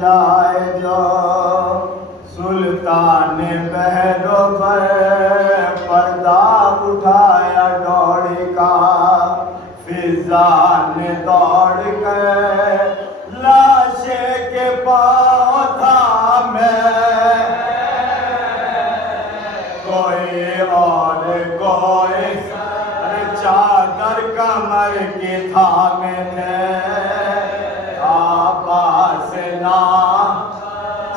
لائے جو سلطان بہرو پر پردہ اٹھایا دوڑ کا فضا نے دوڑ گئے لاشے کے پاؤں تھامے کوئی اور کوئی چادر کمر کی تھامے تھے آباس نام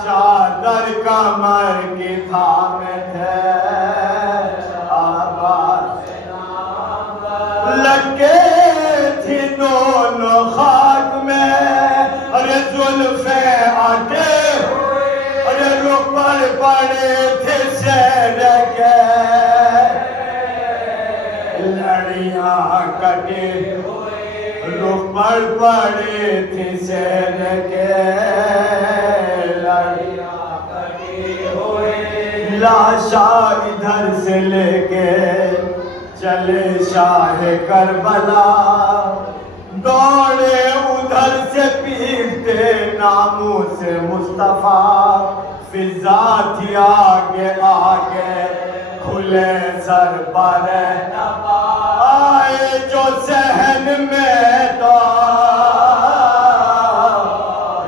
چادر کمر کی تھامے تھے آباس نام لگے تھی دونوں خاک میں ارے زلفیں آٹے ارے روپر پڑے تھے سیر کے لڑیاں کٹے روپر پڑے تھے سیر کے لڑیاں کٹے ہوئے لاشا ادھر سے لے کے چلے شاہ کربلا دوڑے ادھر سے پیٹتے ناموں سے مصطفیٰ فضا تھی آگے آگے کھلے سر پر آئے جو صحن میں تو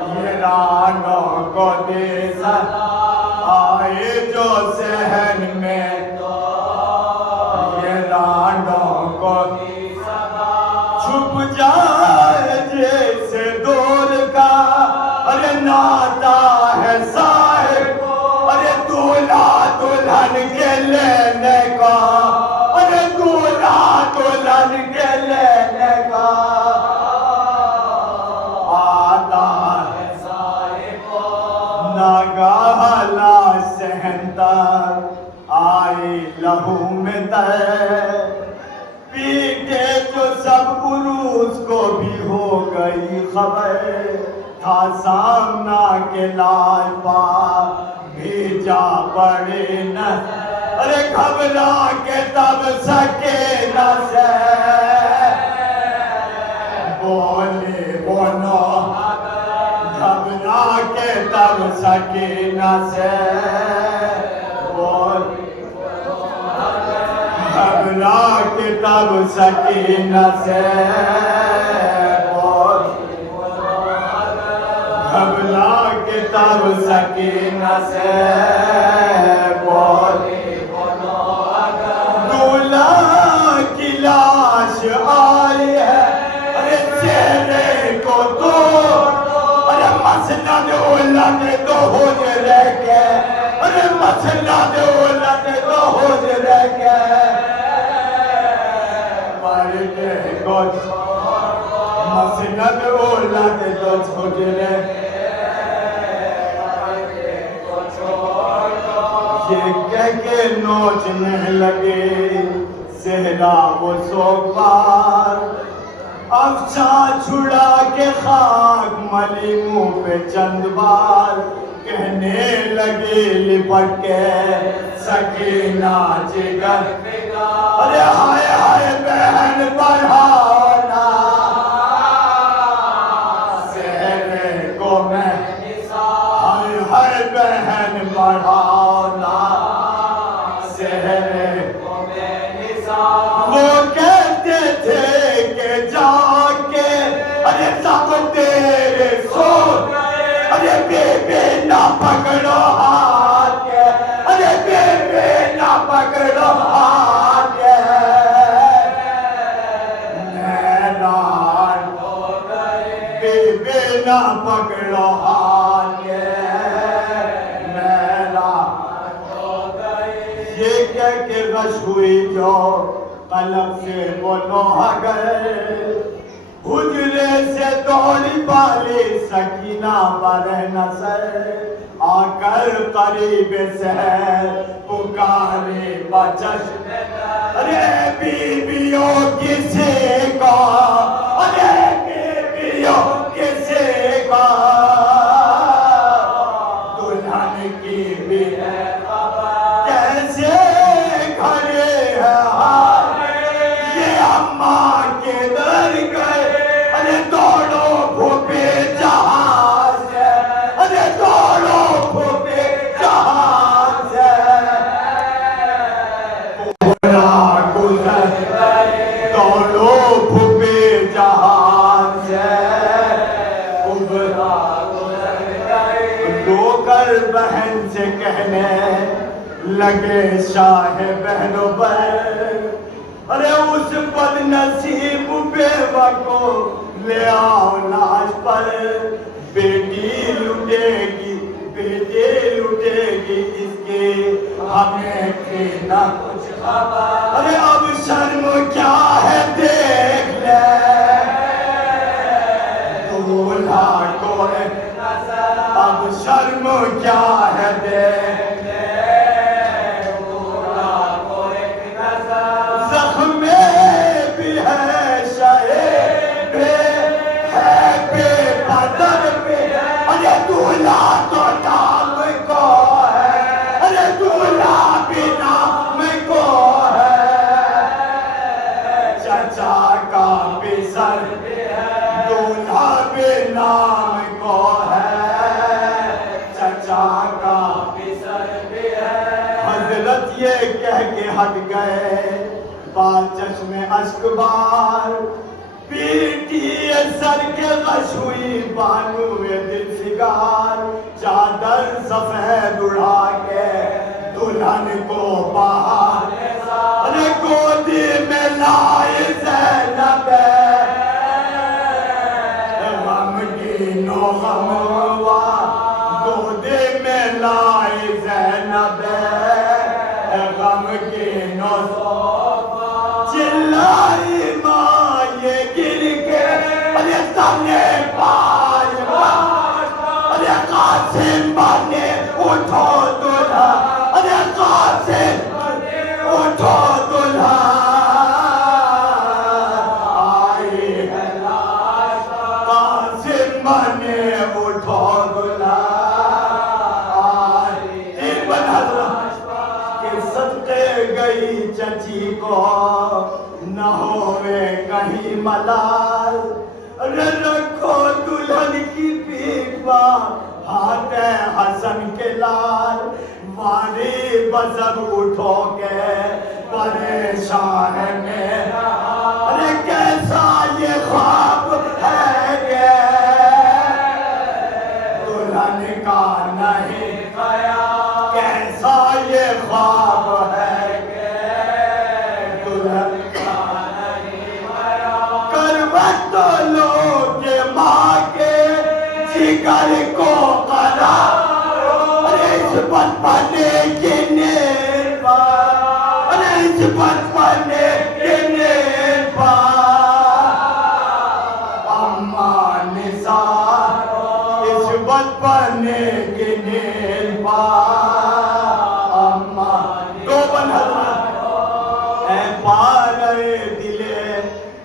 یہ رانوں کو دے سر آئے جو صحن میں تو یہ رانوں کو دے چھپ جائے جیسے دور کا ارے ناتا ہے صاحب ارے دولہا دلہن کے لینے کا ارے دولہا دلہن کے لینے کا آتا ہے صاحب ناگاہ لا سہنتر آئی لہو میں تر پیٹے جو سب عروس کو بھی ہو گئی خبر تھا سامنا کے لال پاک بھیجا پڑے نہ ارے گھبرا کے تب سکے نہ سے بولے بولو گھبرا کے تب سکے نہ سے گھبرا کے تب سکینہ سے گھبرا کے تب سکینہ سے دولہا کی لاش آئی ہے ارے چہرے کو توڑ ارے مسند الٹ تو حجرے کے ارے مسند الٹ تو حجرے کے مسند الٹ تو حجرے یہ کہہ کے نوچنے لگے صحرا وہ سوگوار افسا چھڑا کے خاک ملی منہ پہ چند بار کہنے لگے لپٹ کے سکینہ جگر ارے ہائے ہائے بہن بڑھانا سہرے کو میں ہائے ہائے بہن بڑھانا سہرے کو میں وہ کہتے تھے کہ جا کے ارے سب تیرے سو ارے بے بے نہ پکڑو ہاتھ کے ارے بے بے نہ پکڑو ہاتھ کے میدان بے بے نہ پکڑو ہاتھ کے میدان یہ کہہ کے رش ہوئی جو قلب سے وہ نوحہ گئے حجرے سے دوڑی پالی سکینہ پر نظر آ کر قریب سے پکارے بچشم ارے بیویوں کسی کو ارے بیویوں کسی کو دلہن کی بھی ہے کیسے کھڑے ہیں یہ اماں کے در گئے ارے دوڑو بھوپے جہاز پر بہن سے کہنے لگے شاہ بہنوں پر، ارے اس بد نصیب بیوہ کو لے آؤ لاش پر، بیٹی لٹے گی بیٹے لٹے گی اس کی ہمیں تھی نہ کچھ خبر، ارے اب شرم کیا ہے دیکھ لے دولہا کو ایک نظر، اب شرم کیا ہے دیکھ لے دولہا کو ایک نظر، زخم میں بھی ہے شاید ہے بے پدر پہ، ارے دولہا تو نام کو ہے، ارے دولہا بھی نام کو ہے، چچا کا بھی سر دولہا بھی نام کو ہے، چچا کا بھی سر بھی ہے، حضرت یہ کہہ کے ہٹ گئے بات چشم اشک بار، پیٹی سر کے غش ہوئی بانو دل فگار، چادر سفید اڑا کے دلہن کو باہر ارے گودی میں لائے زینب، غمگین و غموار گودی میں لائے زینب، غمگین و چلائی ماں یہ گر کے ارے سامنے پائے ارے قاسم بنے اٹھو دلہا، ارے قاسم اٹھو دلہا، آئی ہے لاش قاسم بنے اٹھو دلہا، آئی ابن حضرت کے صدقے گئی چچی کو نہ ہوئے کہیں ملال، رکھو دلہن کی پیٹھ پر ہاتھ حسن کے لال، واری بزب اٹھو کے پریشان میرا، ارے کیسا یہ خواب ہے کہ دلہن کا نہیں خیال، کیسا یہ خواب ہے کہ دلہن کا نہیں خیال، کروٹ لو کہ ماں کے جگر کو قرار، ارے اس بچپنے کے نیل پر، ارے اس بچپنے کے نیل پر، اماں نثار اس بچپنے کے نیل پر، اماں دو بن حضرت اے پارے دلے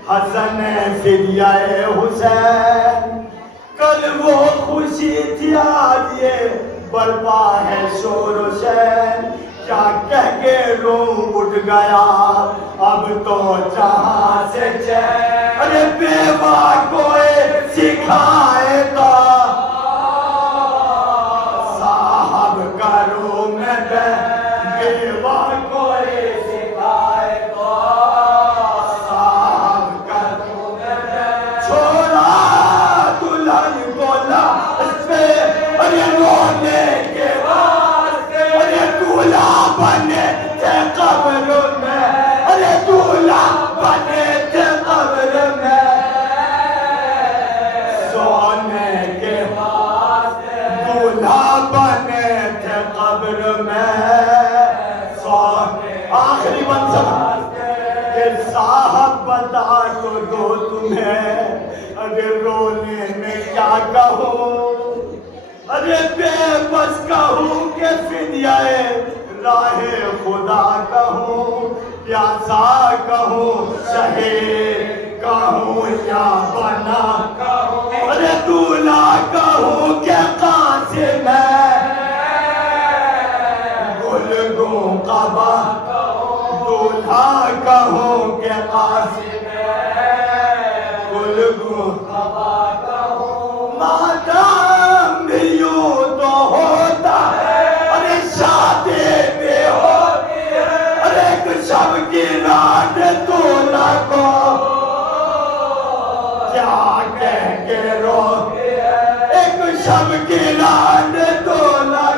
حسن فدیہ حسین، کل وہ خوشی تھی آج یہ برپا ہے شور و شین، کیا کہہ کے روم اٹھ گیا اب تو جہاں سے چین، ارے بیوہ کوئی سکھائے گا صاحب کا روم میں، بیوہ کوئی سکھائے گا صاحب کا روم میں، چھوڑا دلہن بولا اس پہ ارے رونے کے واسطے، ارے دولہا بنے تھے قبر میں، ارے دولہا بنے تھے قبر میں، سونے کے واسطے دولہا بنے تھے قبر میں، سونے آخری منصب کہ صاحب بتا تو دو تمہیں، ارے رونے میں کیا کہوں، ارے بے بس کہوں کہ فدیہ راہ خدا کہوں، پیاسا کہوں شہید کہوں یا بنا کہوں، ارے دولہا کہوں کہ قاسم ہے، گلگوں قبا دولہا کہوں کہ قاسم ہے، گلگوں قبا کہوں، مادام بھی یوں تو ہوتا ہے، ارے شادی بھی ہوتی ہے، ارے ایک شب کی رات دولہا کو کیا کہہ کے روتی ہے، ایک شب کی رات دولہا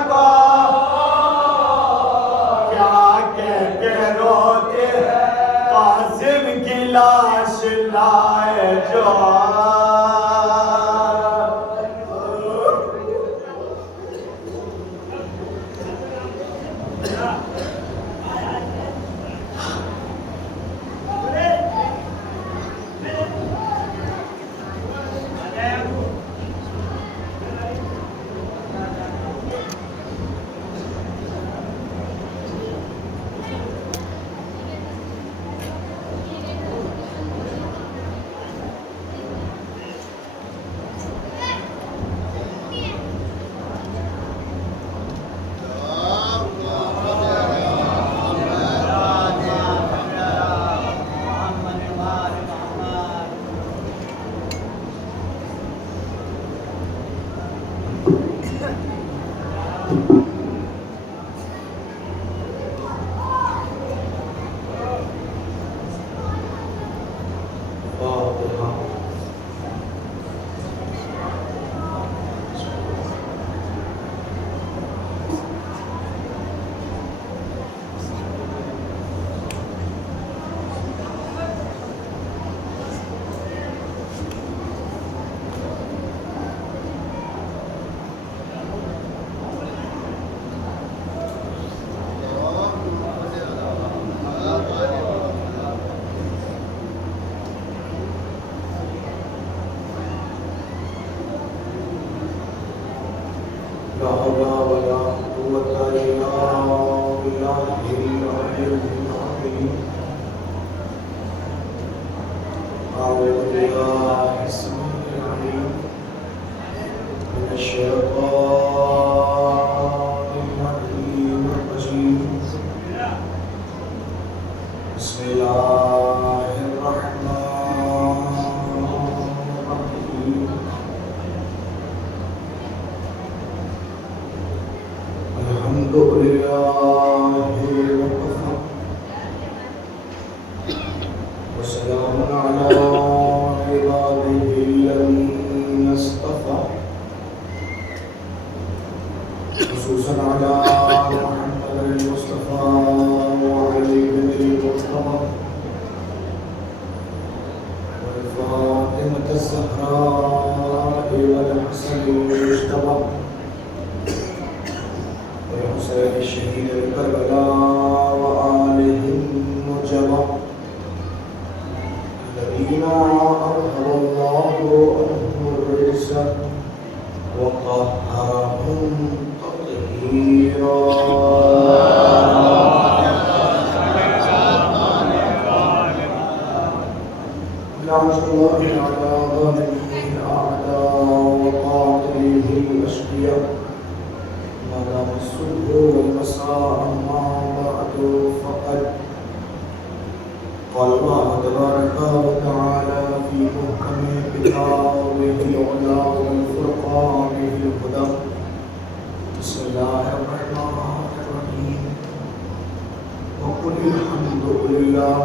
لا حول ولا قوة إلا بالله العلي العظيم. أعوذ بالله السميع العليم من الشيطان اللعين الرجيم. بسم الله الرحمن الرحيم. الحمد لله وكفى وسلام على عباده الذين اصطفى خصوصا على محمد المصطفى وعلي بن المصطفى والفاطمة الزهراء والحسن المجتبى والحسين الشهيد الكربلاء وآلهم النجبى الذين أظهر الله عنهم الرجس وطهرهم تطهيرا. لعنة الله على ظالمه الأعداء وقاتله الأشقياء ما دام الصبح والمساء. أما بعد فقد قال الله تبارك وتعالى في محكم كتابه العلى والفرقان الهدى. بسم الله الرحمن الرحيم. وقل الحمد لله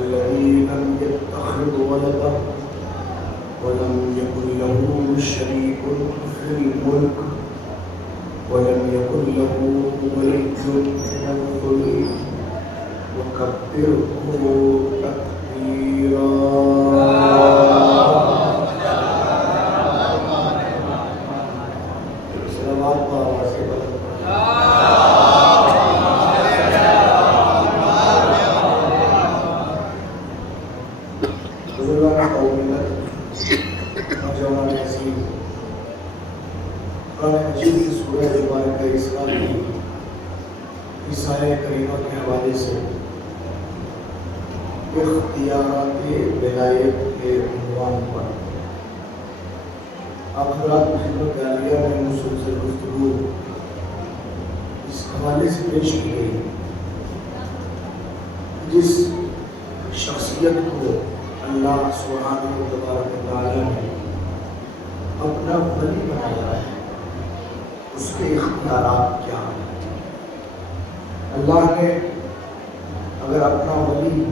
الذي لم يتخذ ولدا ولم يكن له شريك في الملك ولم يكن له ولي من الذل وكبره تكبيرا. کے حوالے سے اختیارات ولایت کے عنوان پر آپ حضرات خدمت عالیہ میں مسلسل گفتگو اس حوالے سے پیش کی گئی جس شخصیت کو اللہ سبحانہ و تعالی نے اپنا ولی بنایا ہے اس کے اختیارات کیا ہیں. اللہ نے اگر اپنا ولی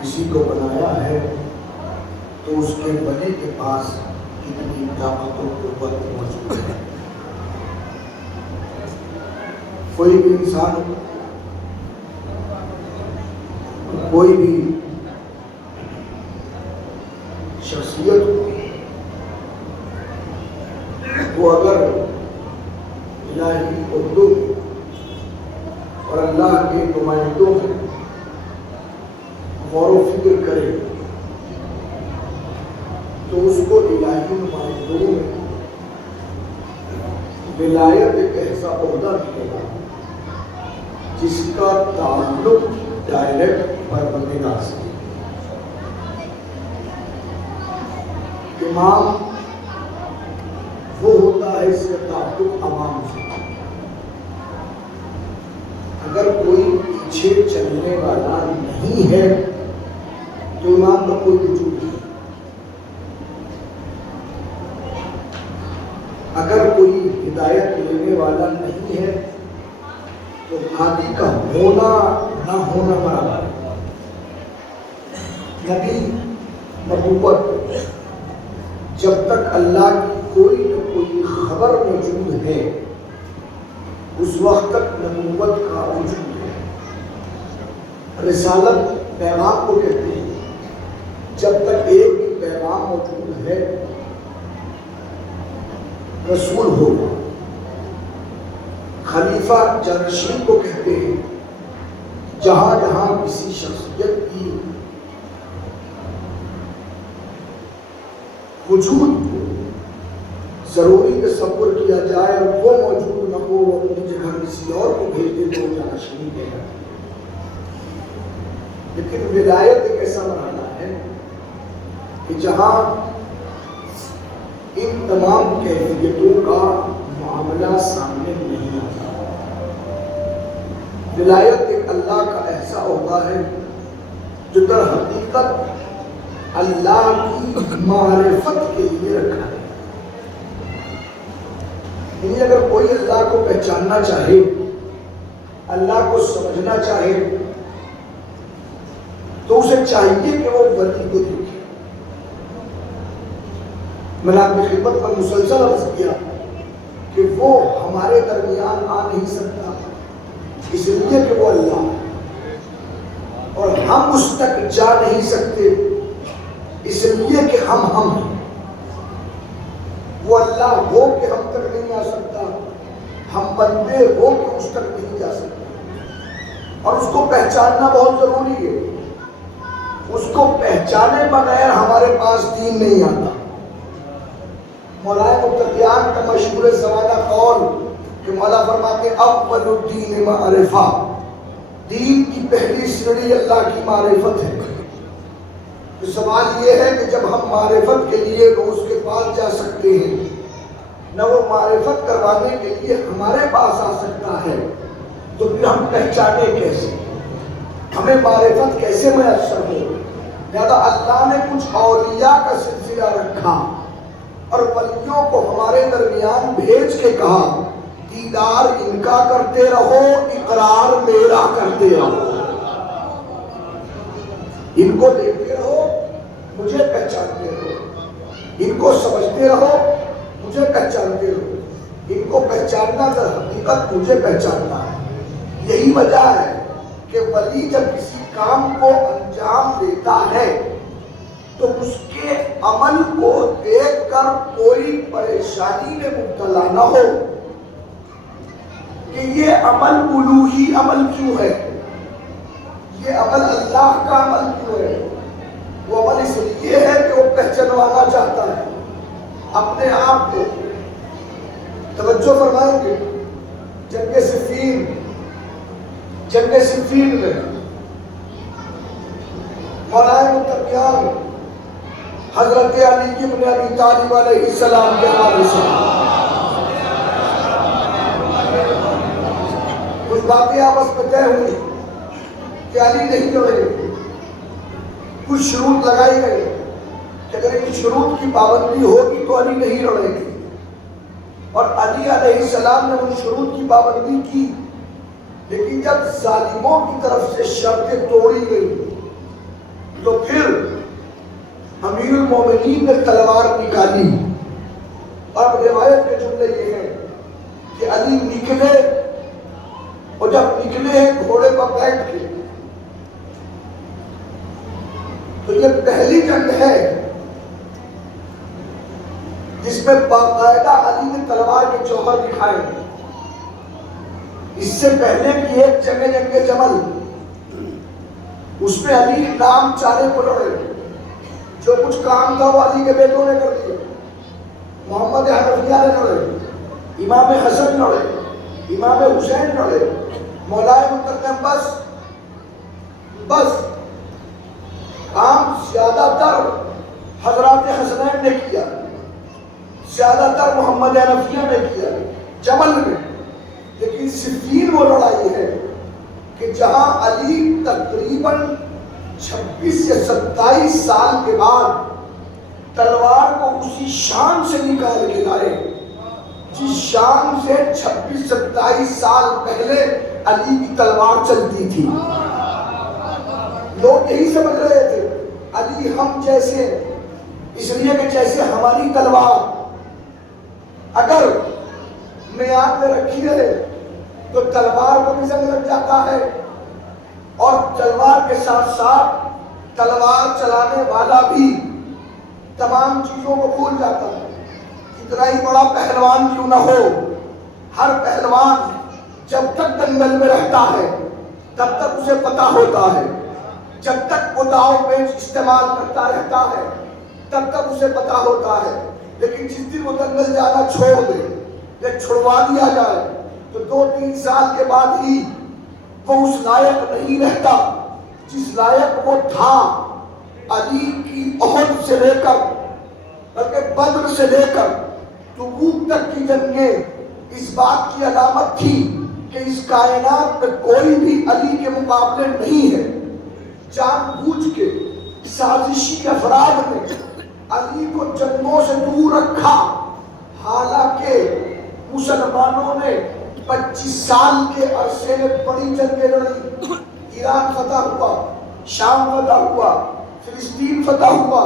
کسی کو بنایا ہے تو اس کے ولی کے پاس کتنی طاقت و قوت موجود ہے. کوئی بھی انسان کوئی بھی شخصیت کو اگر الہی اردو اور اللہ کے نمائندوں میں غور و فکر کرے تو اس کو الہی نمائندوں میں ولایت ایک ایسا عہدہ ملے گا جس کا تعلق ڈائریکٹ پروردگار سے. امام وہ ہوتا ہے اس کا تعلق عوام سے. اگر کوئی پیچھے چلنے والا نہیں ہے تو امام کا کوئی وجود نہیں. اگر کوئی ہدایت لینے والا نہیں ہے تو ہادی کا ہونا نہ ہونا برابر ہے۔ نبی نبوت جب تک اللہ کی کوئی نہ کوئی خبر موجود ہے اس وقت تک نبوت کا وجود ہے۔ رسالت پیغام کو کہتے ہیں، جب تک ایک بھی پیغام موجود ہے رسول ہوگا۔ خلیفہ جانشین کو کہتے ہیں، جہاں جہاں کسی شخصیت کی وجود کو ضروری تصور کیا جائے اور وہ موجود نہ ہو، وہ اپنی جگہ کسی اور کو بھیج دے تو جانشین کہلاتا ہے۔ لیکن ولایت ایک ایسا مرحلہ ہے کہ جہاں ان تمام کیفیتوں کا معاملہ سامنے نہیں آتا۔ ولایت ایک اللہ کا ایسا ہوتا ہے جو در حقیقت اللہ کی معرفت کے لیے رکھا ہے۔ یعنی اگر کوئی اللہ کو پہچاننا چاہے، اللہ کو سمجھنا چاہے تو اسے چاہیے کہ وہ ولی کو دیکھے۔ میں نے آپ کی خدمت پر مسلسل عرض کیا کہ وہ ہمارے درمیان آ نہیں سکتا اس لیے کہ وہ اللہ ہے، اور ہم اس تک جا نہیں سکتے اس لیے کہ ہم ہیں۔ وہ اللہ ہو کہ ہم تک نہیں آ سکتا، ہم بندے ہو کہ اس تک نہیں جا سکتے، اور اس کو پہچاننا بہت ضروری ہے۔ اس کو پہچانے بغیر ہمارے پاس دین نہیں آتا۔ مولانا متقیان کا مشہور زمانہ قول کہ مولا فرماتے اول الدین معرفہ، دین کی پہلی سیڑھی اللہ کی معرفت ہے۔ تو سوال یہ ہے کہ جب ہم معرفت کے لیے نہ اس کے پاس جا سکتے ہیں نہ وہ معرفت کروانے کے لیے ہمارے پاس آ سکتا ہے، تو پھر ہم پہچانے کیسے، ہمیں معرفت کیسے میسر ہو؟ لہذا اللہ نے کچھ اولیاء کا سلسلہ رکھا اور ولیوں کو ہمارے درمیان بھیج کے کہا دیدار ان کا کرتے رہو، اقرار میرا کرتے رہو۔ ان کو دیکھتے رہو، مجھے پہچانتے رہو، ان کو سمجھتے رہو، مجھے پہچانتے رہو۔ ان کو پہچاننا در حقیقت مجھے پہچاننا ہے۔ یہی وجہ ہے کہ ولی جب کسی کام کو انجام دیتا ہے تو اس کے عمل کو دیکھ کر کوئی پریشانی میں مبتلا نہ ہو کہ یہ عمل الوہی عمل کیوں ہے، یہ عمل اللہ کا عمل کیوں ہے۔ وہ عمل اس لیے ہے کہ وہ پہچانوانا چاہتا ہے اپنے آپ کو۔ توجہ فرمائیں گے، جنگ صفین میں مولانا متقیان حضرت علی بن ابی طالب علیہ السلام کے حوالے سے کچھ باتیں آپس میں طے ہوئی کہ علی نہیں لڑے۔ کچھ شروط لگائی گئی کہ اگر ان شروط کی پابندی ہوگی تو علی نہیں لڑے گی، اور علی علیہ السلام نے ان شروط کی پابندی کی۔ لیکن جب ظالموں کی طرف سے شرطیں توڑی گئی تو پھر امیر المومنین نے تلوار نکالی، اور روایت کے جملے یہ ہیں کہ علی نکلے، اور جب نکلے ہیں گھوڑے پر بیٹھ کے، تو یہ پہلی جنگ ہے جس میں باقاعدہ علی نے تلوار کے جوہر دکھائے۔ اس سے پہلے کی ایک جنگ جمل، اس میں علی نام چارے کو لڑے، جو کچھ کام تھا وہ علی کے بیٹوں نے کر دیا۔ محمد حنفیہ نے لڑے، امام حسن لڑے، امام حسین لڑے، مولانا متقیان بس کام زیادہ تر حضرات حسنین نے کیا، زیادہ تر محمد حنفیہ نے کیا جمل میں۔ لیکن صفین وہ لڑائی ہے کہ جہاں علی تقریباً 26 یا 27 سال کے بعد تلوار کو اسی شان سے نکال کے لائے جس شام سے 26-27 سال پہلے علی کی تلوار چلتی تھی. لوگ یہی سمجھ رہے تھے علی ہم جیسے، اس لیے کہ جیسے ہماری تلوار اگر میان میں رکھی رہے تو تلوار کو بھی زنگ لگ جاتا ہے، اور تلوار کے ساتھ ساتھ تلوار چلانے والا بھی تمام چیزوں کو بھول جاتا ہے. اتنا ہی بڑا پہلوان کیوں نہ ہو، ہر پہلوان جب تک دنگل میں رہتا ہے تب تک اسے پتا ہوتا ہے، جب تک وہ داؤ پیچ استعمال کرتا رہتا ہے تب تک اسے پتا ہوتا ہے. لیکن جس دن وہ دنگل جانا چھوڑ دے یا چھڑوا دیا جائے تو 2-3 سال کے بعد ہی وہ اس لائق نہیں رہتا جس لائق وہ تھا. علی کی احد سے لے کر بلکہ بدر سے لے کر تبوک تک کی جنگیں اس بات کی علامت تھی کہ اس کائنات میں کوئی بھی علی کے مقابلے نہیں ہے. جان بوجھ کے سازشی افراد نے علی کو جنگوں سے دور رکھا، حالانکہ مسلمانوں نے 25 سال کے عرصے میں بڑی جنگیں لڑی. ایران فتح ہوا، شام فتح ہوا، فلسطین فتح ہوا،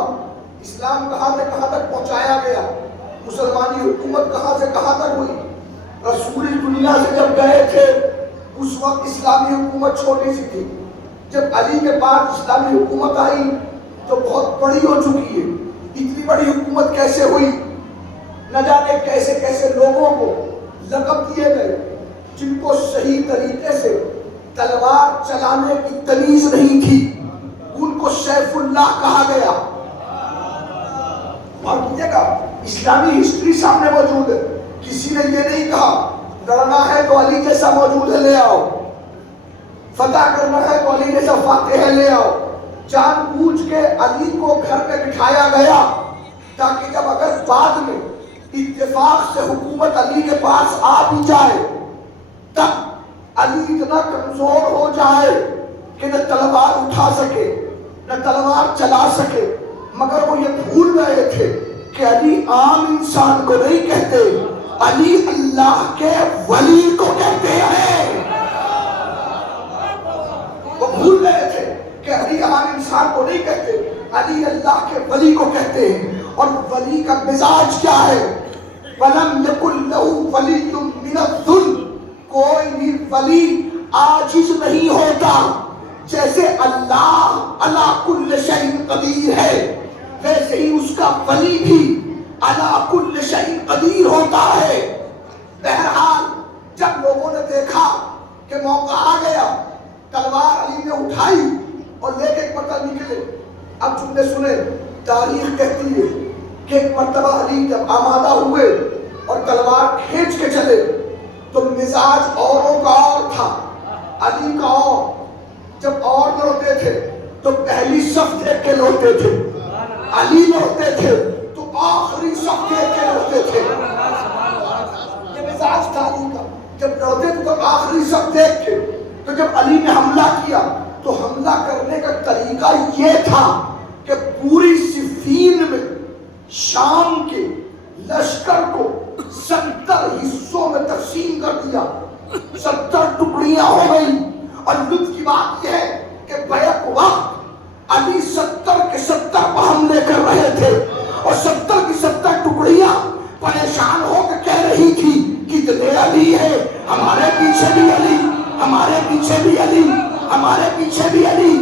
اسلام کہاں سے کہاں تک پہنچایا گیا، مسلمانی حکومت کہاں سے کہاں تک ہوئی. رسول دنیا سے جب گئے تھے اس وقت اسلامی حکومت چھوٹی سی تھی، جب علی کے بعد اسلامی حکومت آئی تو بہت بڑی ہو چکی ہے. اتنی بڑی حکومت کیسے ہوئی؟ نہ جانے کیسے کیسے لوگوں کو لقب دیے گئے جن کو صحیح طریقے سے تلوار چلانے کی تمیز نہیں تھی، ان کو سیف اللہ کہا گیا. اور کیجیے گا اسلامی ہسٹری سامنے موجود ہے، کسی نے یہ نہیں کہا لڑنا ہے تو علی جیسا موجود ہے لے آؤ، فتح کرنا ہے تو علی جیسا فاتح ہے لے آؤ. جان بوجھ کے علی کو گھر پہ بٹھایا گیا تاکہ جب اگر بعد میں اتفاق سے حکومت علی کے پاس آ بھی جائے تب علی اتنا کمزور ہو جائے کہ نہ تلوار اٹھا سکے نہ تلوار چلا سکے. مگر وہ یہ بھول گئے تھے کہ علی عام انسان کو نہیں کہتے، علی اللہ کے ولی کو کہتے ہیں. وہ بھول گئے تھے کہ علی عام انسان کو نہیں کہتے، علی اللہ کے ولی کو کہتے ہیں. اور ولی کا مزاج کیا ہے؟ وَلَمْ يَكُنْ لَهُ وَلِيٌّ مِّنَ الذُّلِّ، کوئی بھی ولی عاجز نہیں ہوتا. جیسے اللہ علی کل شیء قدیر ہے ویسے ہی اس کا ولی بھی علی کل شیء قدیر ہوتا ہے. بہرحال جب لوگوں نے دیکھا کہ موقع آ گیا، تلوار علی نے اٹھائی اور لے کے پتہ نکلے. اب تم نے سنے تاریخ کہتی ہے کہ ایک مرتبہ علی جب آمادہ ہوئے اور تلوار کھینچ کے چلے تو مزاج اوروں کا اور تھا، علی کا اور. جب اور لوٹے تھے تو پہلی صف دیکھ کے لوٹے تھے، علی لوٹے تھے تو آخری صف دیکھ کے لوٹے تھے. یہ مزاج تھا علی کا. جب لوٹے تھے تو آخری صف دیکھ کے. تو جب علی نے حملہ کیا تو حملہ کرنے کا طریقہ یہ تھا کہ پوری صفین میں شام کے لشکر کو 70 حصوں میں تقسیم کر دیا، 70 ٹکڑیاں ہو گئی. اور لطف کی بات یہ ہے کہ بیک وقت علی 70 کے 70 پر حملے کر رہے تھے اور 70 کی 70 ٹکڑیاں پریشان ہو کے کہہ رہی تھی کتنے علی ہے، ہمارے پیچھے بھی علی، ہمارے پیچھے بھی علی، ہمارے پیچھے بھی علی.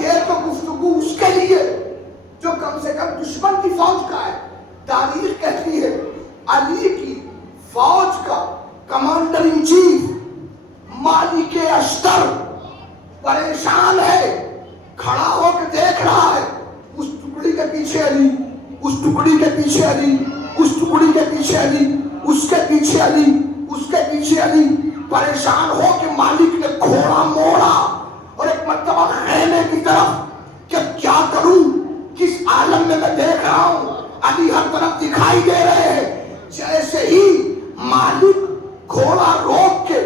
یہ تو گفتگو اس کے لیے جو کم سے کم دشمن کی فوج کا ہے. تاریخ کہتی ہے علی کی فوج کا کمانڈر ان چیف مالک اشتر پریشان ہے، کھڑا ہو کے دیکھ رہا ہے اس ٹکڑی کے پیچھے علی، اس ٹکڑی کے پیچھے علی، اس ٹکڑی کے پیچھے علی، اس کے پیچھے علی، اس کے پیچھے علی. پریشان ہو کے مالک نے گھوڑا موڑا اور ایک مرتبہ خیمے کی طرف کہ کیا کروں، کس عالم میں دیکھ رہا ہوں، علی ہر طرف دکھائی دے رہے ہیں. جیسے ہی مالک گھوڑا روک کے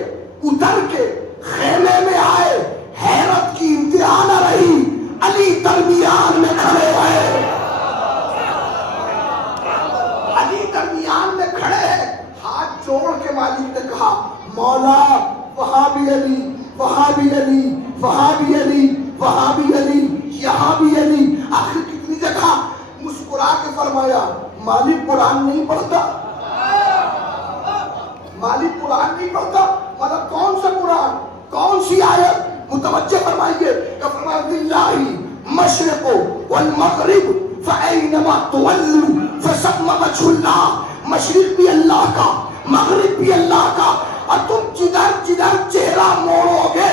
اتر کے خیمے میں آئے، حیرت کی انتہا نہ رہی، علی درمیان میں کھڑے ہیں، علی درمیان میں کھڑے ہیں. چھوڑ کے مالک نے کہا مولا وہاں بھی علی، وہاں بھی علی، وہاں بھی علی، وہاں بھی علی، یہاں بھی علی، آخر کتنی جگہ؟ مسکرا کے فرمایا مالک قرآن نہیں پڑھتا، مالک قرآن نہیں پڑھتا، مطلب کون سا قرآن، کون سی آیت؟ متوجہ فرمائیے کہ فرمایا للہ مشرق والمغرب فأینما تولوا فثم وجہ اللہ، مشرق بھی اللہ کا، مغرب بھی اللہ کا، اور تم جدھر جدھر چہرہ موڑو گے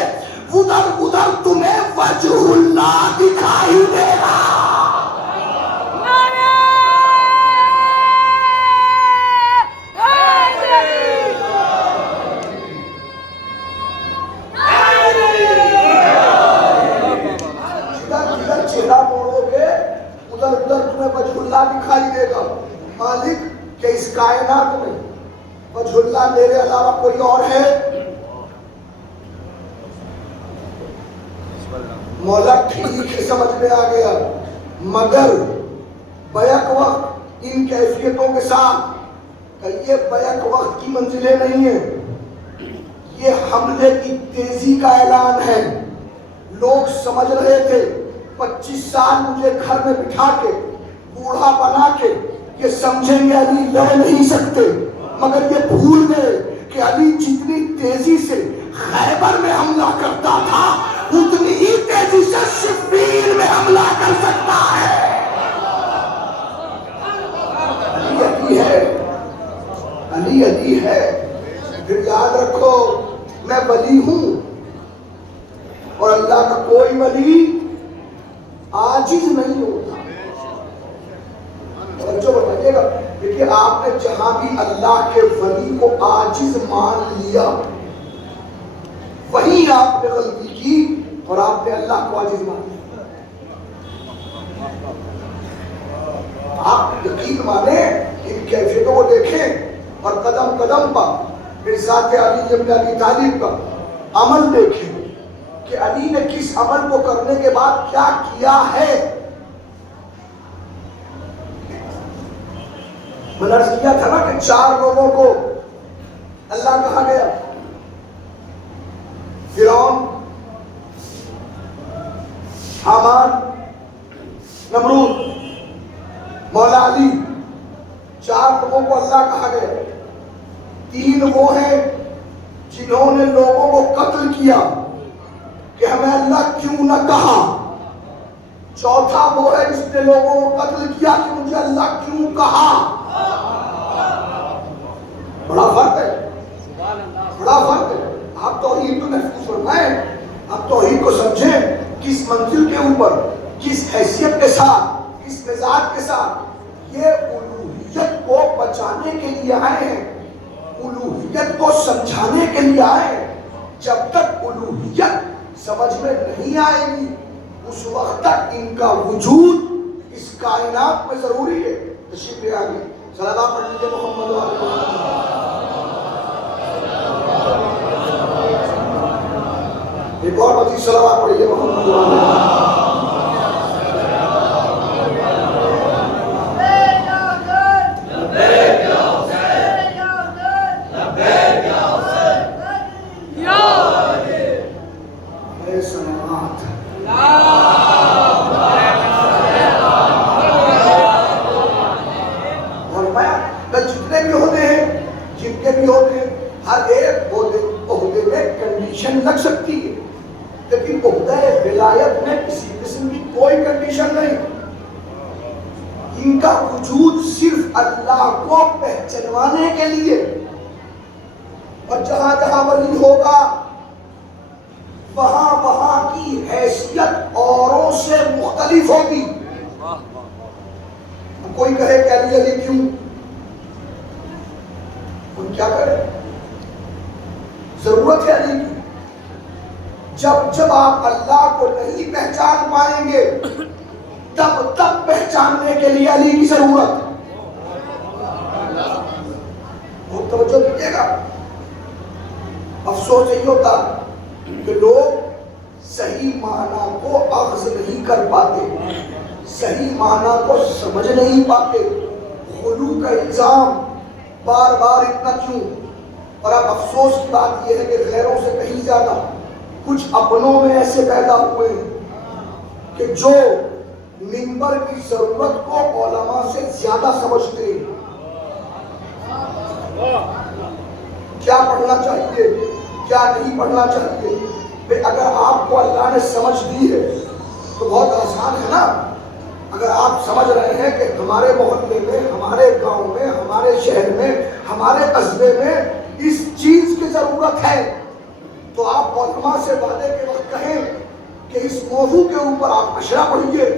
ادھر ادھر تمہیں وجہ اللہ دکھائی دے گا۔ دکھائی دے گا۔ مالک کہ اس کائنات میں وجہ اللہ میرے علاوہ کوئی اور ہے؟ مولا ٹھیک سمجھ میں آ گیا، مگر بیک وقت ان کیفیتوں کے ساتھ کہ یہ بیک وقت کی منزلیں نہیں ہیں، یہ حملے کی تیزی کا اعلان ہے۔ لوگ سمجھ رہے تھے 25 سال مجھے گھر میں بٹھا کے بوڑھا بنا کے یہ سمجھیں گے علی لڑ نہیں سکتے، مگر یہ بھول گئے کہ علی جتنی تیزی سے خیبر میں حملہ کرتا تھا اتنی ہی تیزی سے صفین میں حملہ کر سکتا ہے۔ علی علی ہے، علی علی ہے۔ پھر یاد رکھو میں ولی ہوں اور اللہ کا کوئی ولی عاجز نہیں ہوتا۔ جو بتائیے گا دیکھیے آپ نے جہاں بھی اللہ کے ولی کو عاجز مان لیا وہیں آپ نے غلطی کی اور آپ نے اللہ کو عاجز مان لیا۔ آپ یقین مانیں، ان کیفیتوں کو دیکھیں اور قدم قدم پر ارشاد علی ابن ابی طالب کا عمل دیکھیں کہ علی نے کس عمل کو کرنے کے بعد کیا کیا ہے۔ میں نے عرض کیا تھا نا کہ 4 لوگوں کو اللہ کہا گیا، فرعون، حامان، نمرود، مولا علی، 4 لوگوں کو اللہ کہا گیا۔ 3 وہ ہیں جنہوں نے لوگوں کو قتل کیا کہ ہمیں اللہ کیوں نہ کہا۔ 4تھا وہ ہے جس نے لوگوں کو قتل کیا کہ مجھے اللہ کیوں کہا۔ بڑا فرق ہے، بڑا فرق ہے۔ آپ توحید کو محفوظ فرمائیں، آپ توحید کو سمجھیں، کس منزل کے اوپر، کس حیثیت کے ساتھ، کس مزاج کے ساتھ یہ الوہیت کو بچانے کے لیے آئے ہیں، الوہیت کو سمجھانے کے لیے آئے ہیں۔ جب تک الوہیت سمجھ میں نہیں آئے گی اس وقت تک ان کا وجود اس کائنات میں ضروری ہے۔ تشریف لے آگے صلوات پڑھ لیجیے محمد و آل محمد۔ ایک اور مزید صلوات پڑھیے محمد و آل محمد۔ لگ سکتی ہے لیکن عہدہ ولایت میں کسی قسم کی کوئی کنڈیشن نہیں۔ ان کا وجود صرف اللہ کو پہچنوانے کے لیے، اور جہاں جہاں ولی ہوگا وہاں وہاں کی حیثیت اوروں سے مختلف ہوگی۔ کوئی کہے کہ علی علی کیوں، کوئی کیا کرے، ضرورت ہے علی کی۔ جب جب آپ اللہ کو نہیں پہچان پائیں گے تب تب پہچاننے کے لیے علی کی ضرورت۔ بہت توجہ دیجیے گا۔ افسوس یہی ہوتا کہ لوگ صحیح معنی کو اخذ نہیں کر پاتے، صحیح معنی کو سمجھ نہیں پاتے۔ خلو کا الزام بار بار اتنا کیوں؟ اور اب افسوس کی بات یہ ہے کہ غیروں سے کہیں زیادہ کچھ اپنوں میں ایسے پیدا ہوئے ہیں کہ جو منبر کی ضرورت کو علماء سے زیادہ سمجھتے ہیں. کیا پڑھنا چاہیے کیا نہیں پڑھنا چاہیے، اگر آپ کو اللہ نے سمجھ دی ہے تو بہت آسان ہے نا. اگر آپ سمجھ رہے ہیں کہ ہمارے محلے میں، ہمارے گاؤں میں، ہمارے شہر میں، ہمارے قصبے میں اس چیز کی ضرورت ہے تو آپ علماء سے وعدے کے وقت کہیں کہ اس موضوع کے اوپر آپ اشرا پڑھیے،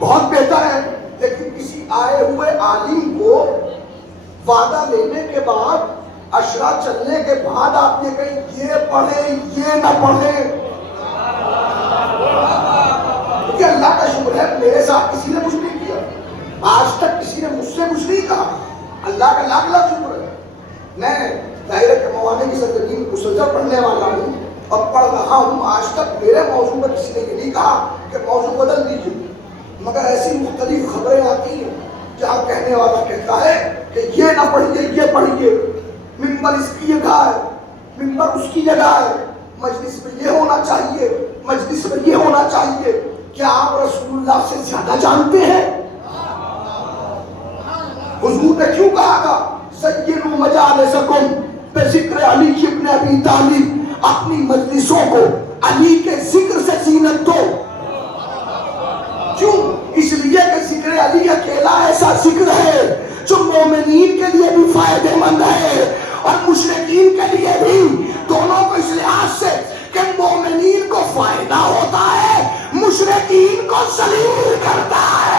بہت بہتر ہے. لیکن کسی آئے ہوئے عالم کو وعدہ لینے کے بعد، اشرا چلنے کے بعد آپ یہ کہیں یہ پڑھیں یہ نہ پڑھیں. کیونکہ اللہ کا شکر ہے میرے ساتھ کسی نے کچھ نہیں کیا، آج تک کسی نے مجھ سے کچھ نہیں کہا. اللہ کا لاکھ لاکھ شکر ہے. میں دائرہ کے موانع کی سرگرمی مسلسل پڑھنے والا ہوں اور پڑھ رہا ہوں. آج تک میرے موضوع پر کسی نے یہ نہیں کہا کہ موضوع بدل دیجیے، مگر ایسی مختلف خبریں آتی ہیں جہاں کہنے والا کہتا ہے کہ یہ نہ پڑھیے یہ پڑھیے، منبر اس کی جگہ ہے، منبر اس کی جگہ ہے، مجلس میں یہ ہونا چاہیے، مجلس میں یہ ہونا چاہیے. کیا آپ رسول اللہ سے زیادہ جانتے ہیں؟ حضور نے کیوں کہا تھا سیدوا مجالسکم بذکر علی ابن ابی طالب، اپنی مجلسوں کو علی کے ذکر سے زینت دو. کیوں؟ اس لیے کہ ذکر علی اکیلا ایسا ذکر ہے جو مومنین کے لیے بھی فائدہ مند ہے اور مشرکین کے لیے بھی. دونوں کو اس لحاظ سے کہ مومنین کو فائدہ ہوتا ہے، مشرکین کو ذلیل کرتا ہے.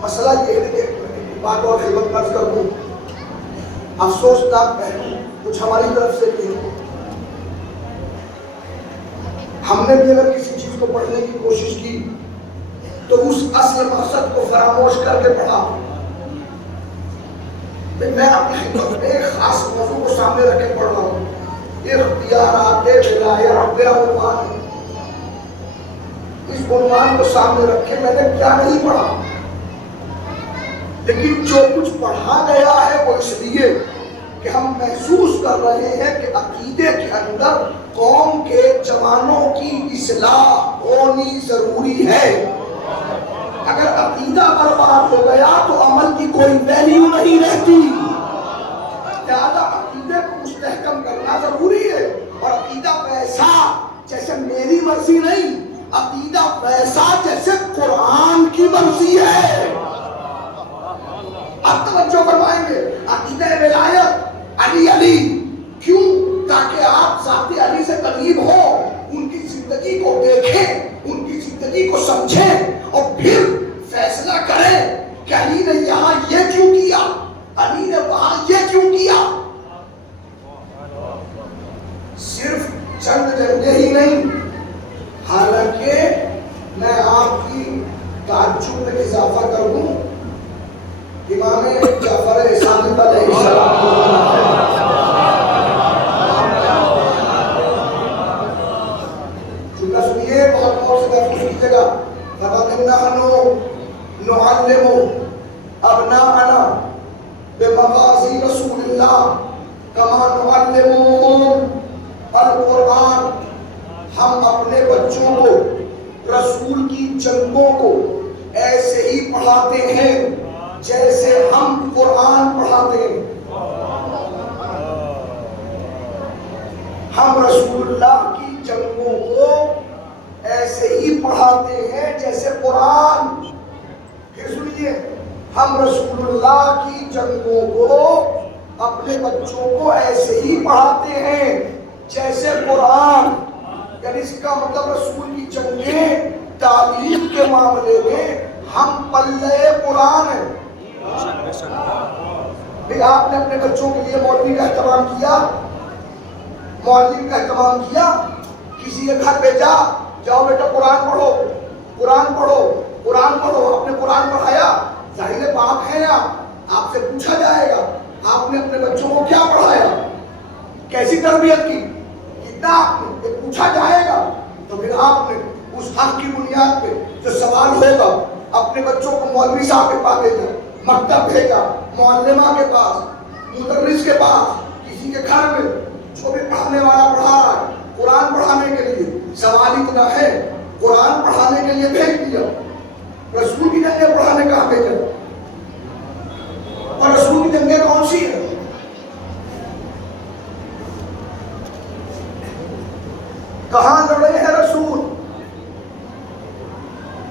مسئلہ یہ ہے کہ بات اور خدمت عرض کر دوں، افسوسناک پہلو کچھ ہماری طرف سے بھی ہے. ہم نے بھی اگر کسی چیز کو پڑھنے کی کوشش کی تو اس اصل مقصد کو فراموش کر کے پڑھا. میں اپنی خدمت میں ایک خاص موضوع کو سامنے رکھ کے پڑھ رہا ہوں، اختیارات ولایت میرا عنوان ہے. اس عنوان کو سامنے رکھے میں نے کیا نہیں پڑھا، لیکن جو کچھ پڑھا گیا ہے وہ اس لیے کہ ہم محسوس کر رہے ہیں کہ عقیدے کے اندر قوم کے جوانوں کی اصلاح ہونی ضروری ہے. اگر عقیدہ برباد ہو گیا تو عمل کی کوئی ویلیو نہیں رہتی. لہذا عقیدے کو مستحکم کرنا ضروری ہے. اور عقیدہ ویسا جیسے میری مرضی نہیں، عقیدہ ویسا جیسے قرآن کی مرضی ہے. آپ توجہ فرمائیں گے، عقیدہ ولایت علی علی کیوں؟ تاکہ آپ ذات علی سے قریب ہو، ان کی زندگی کو دیکھیں، ان کی زندگی کو سمجھیں اور پھر فیصلہ کریں کہ علی نے یہاں یہ کیوں کیا، علی نے وہاں یہ کیوں کیا. صرف چند جنگیں ہی نہیں، حالانکہ میں آپ کی تعجب میں اضافہ کر دوں، امام جعفر صادق علیہ السلام جملہ سنیے بہت غور سے محفوظ کیجیے گا. فَقَدْ نَحْنُ نُعَلِّمُ أَبْنَاءَنَا بِمَغَازِي رَسُولِ اللَّهِ كَمَا نُعَلِّمُهُمْ الْقُرْآنَ. ہم اپنے بچوں کو رسول کی جنگوں کو ایسے ہی پڑھاتے ہیں جیسے ہم قرآن پڑھاتے ہیں. ہم رسول اللہ کی جنگوں کو ایسے ہی پڑھاتے ہیں جیسے قرآن. پھر سنیے، ہم رسول اللہ کی جنگوں کو اپنے بچوں کو ایسے ہی پڑھاتے ہیں جیسے قرآن. یعنی اس کا مطلب رسول کی جنگیں تعلیم کے معاملے میں ہم پلے قرآن ہیں. آپ نے اپنے بچوں کے لیے مولوی کا اہتمام کیا، معلم کا اہتمام کیا، کسی کے گھر پہ جاؤ بیٹا قرآن پڑھو، قرآن پڑھو، قرآن پڑھو. آپ نے قرآن پڑھایا، ظاہر باپ ہے نا، آپ سے پوچھا جائے گا آپ نے اپنے بچوں کو کیا پڑھایا، کیسی تربیت کی، کتنا آپ نے، یہ پوچھا جائے گا۔ تو پھر آپ نے اس حق کی بنیاد پہ جو سوال ہوگا، اپنے بچوں کو مولوی صاحب کے پاس بھیجا، مکتب بھیجا، معلمہ کے پاس، مدرس کے پاس، کسی کے گھر میں جو بھی پڑھانے والا پڑھا رہا ہے، قرآن پڑھانے کے لیے سوال اتنا ہے، قرآن پڑھانے کے لیے بھیج دیا، رسول کی جنگیں پڑھانے کہاں بھیجا؟ اور رسول کی جنگیں کون سی ہیں؟ کہاں لڑے ہیں رسول؟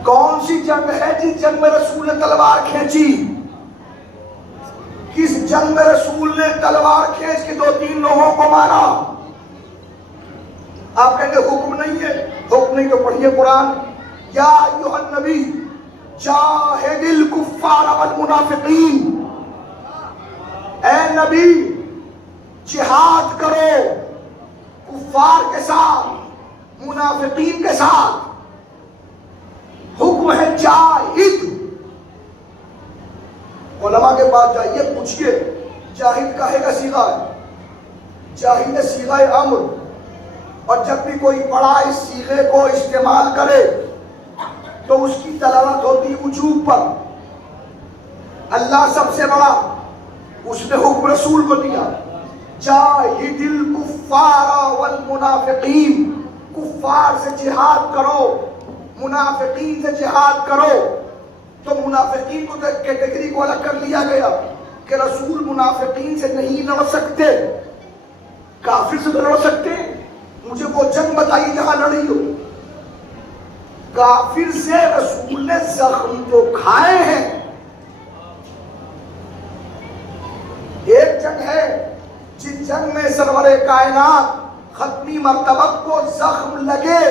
کون سی جنگ ہے جس جنگ میں رسول نے تلوار کھینچی؟ کس جنگ میں رسول نے تلوار کھینچ کے 2-3 لوگوں کو مارا؟ آپ کہیں گے حکم نہیں ہے، حکم نہیں تو پڑھیے قرآن۔ یا ایھا النبی جاہد الکفار والمنافقین، اے نبی جہاد کرو کفار کے ساتھ، منافقین کے ساتھ۔ حکم ہے جاہد۔ علماء کے پاس جائیے، پوچھئے جاہد کاہے کا صیغہ ہے؟ جاہد صیغہ امر، اور جب بھی کوئی بڑا اس صیغے کو استعمال کرے تو اس کی دلالت ہوتی وجوب پر۔ اللہ سب سے بڑا، اس نے حکم رسول کو دیا جاہد الکفار والمنافقین، کفار سے جہاد کرو، منافقین سے جہاد کرو۔ تو منافقین کو کیٹیگری کو الگ کر لیا گیا کہ رسول منافقین سے نہیں لڑ سکتے، کافر سے لڑ سکتے۔ مجھے وہ جنگ بتائیے جہاں لڑی ہو۔ کافر سے رسول نے زخم تو کھائے ہیں۔ ایک جنگ ہے جس جنگ میں سرور کائنات ختمی مرتبہ کو زخم لگے،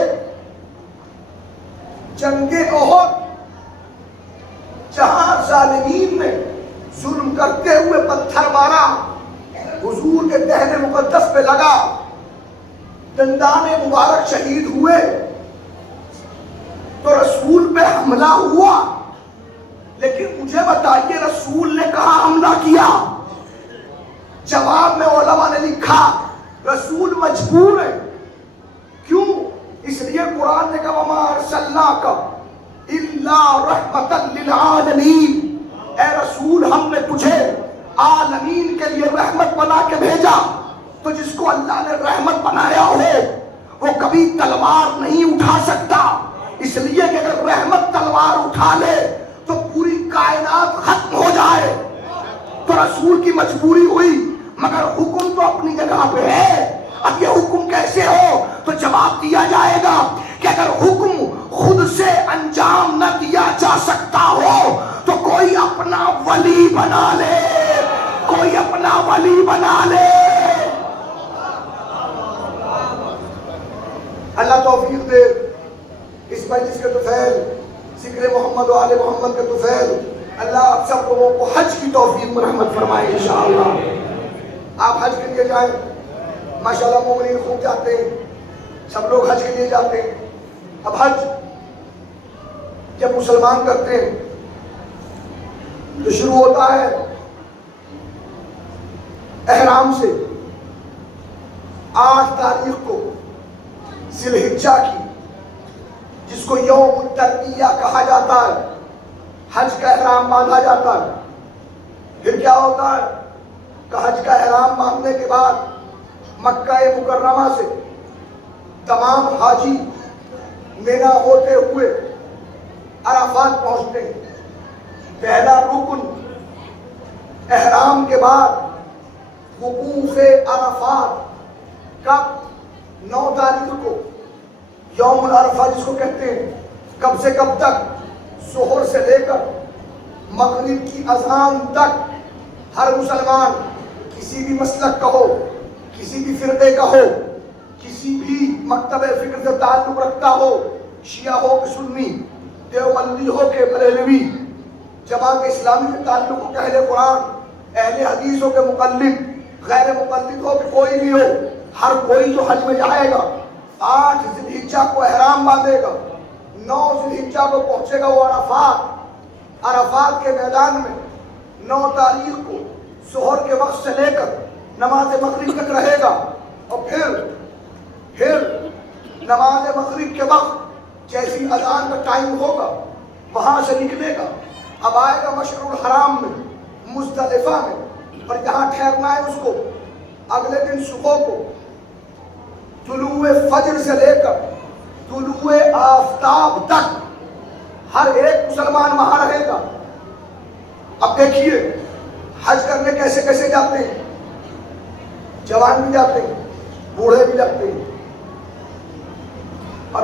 جنگ احد، جہاں ظالمین نے ظلم کرتے ہوئے پتھر مارا، حضور کے دہن مقدس پہ لگا، دندان مبارک شہید ہوئے، تو رسول پہ حملہ ہوا۔ لیکن مجھے بتائیے رسول نے کہاں حملہ کیا؟ جواب میں علماء نے لکھا رسول مجبور ہے۔ کیوں؟ اس لیے قرآن نے کہا وَمَا أَرْسَلْنَاكَ إِلَّا رَحْمَةً لِلْعَالَمِينَ، اے رسول ہم نے تجھے عالمین کے لیے رحمت بنا کے بھیجا۔ تو جس کو اللہ نے رحمت بنایا ہو وہ کبھی تلوار نہیں اٹھا سکتا، اس لیے کہ اگر رحمت تلوار اٹھا لے تو پوری کائنات ختم ہو جائے۔ تو رسول کی مجبوری ہوئی، مگر حکم تو اپنی جگہ پہ ہے۔ اب یہ حکم کیسے ہو؟ تو جواب دیا جائے گا کہ اگر حکم خود سے انجام نہ دیا جا سکتا ہو تو کوئی اپنا ولی بنا لے، کوئی اپنا ولی بنا لے۔ اللہ توفیق دے۔ اس مجلس کے طفیل، ذکر محمد و آل محمد کے طفیل، اللہ آپ سب لوگوں کو حج کی توفیق مرحمت فرمائے انشاءاللہ۔ آپ حج کے لیے جائیں، ماشاءاللہ مومنین خوب جاتے ہیں، سب لوگ حج کے لیے جاتے ہیں۔ اب حج جب مسلمان کرتے ہیں تو شروع ہوتا ہے احرام سے۔ 8 تاریخ کو ذی الحجہ کی، جس کو یوم الترویہ کہا جاتا ہے، حج کا احرام باندھا جاتا ہے۔ پھر کیا ہوتا ہے کہ حج کا احرام باندھنے کے بعد مکہ مکرمہ سے تمام حاجی مینا ہوتے ہوئے عرفات پہنچتے ہیں۔ پہلا رکن احرام کے بعد وقوف عرفات، کب؟ 9 تاریخ کو یوم العرفہ جس کو کہتے ہیں۔ کب سے کب تک؟ ظہر سے لے کر مغرب کی اذان تک ہر مسلمان، کسی بھی مسلک کا ہو، کسی بھی فرقے کا ہو، کسی بھی مکتب فکر سے تعلق رکھتا ہو، شیعہ ہو کہ سنی، دیوبندی ہو کہ بریلوی، جماعت اسلامی سے تعلق ہو کہ اہل قرآن، اہل حدیث ہو کہ مقلد، غیر مقلد ہو کہ کوئی بھی ہو، ہر کوئی جو حج میں جائے گا 8 ذی الحجہ کو احرام باندھے گا، 9 ذی الحجہ کو پہنچے گا وہ عرفات۔ عرفات کے میدان میں 9 تاریخ کو ظہر کے وقت سے لے کر نماز مغرب تک رہے گا، اور پھر نماز مغرب کے وقت جیسی اذان کا ٹائم ہوگا وہاں سے نکلے گا، اب آئے گا مشعر الحرام میں مزدلفہ میں، اور یہاں ٹھہرنا ہے اس کو۔ اگلے دن صبح کو طلوع فجر سے لے کر طلوع آفتاب تک ہر ایک مسلمان وہاں رہے گا۔ اب دیکھیے حج کرنے کیسے کیسے جاتے ہیں، جوان بھی جاتے ہیں، بوڑھے بھی جاتے ہیں، اور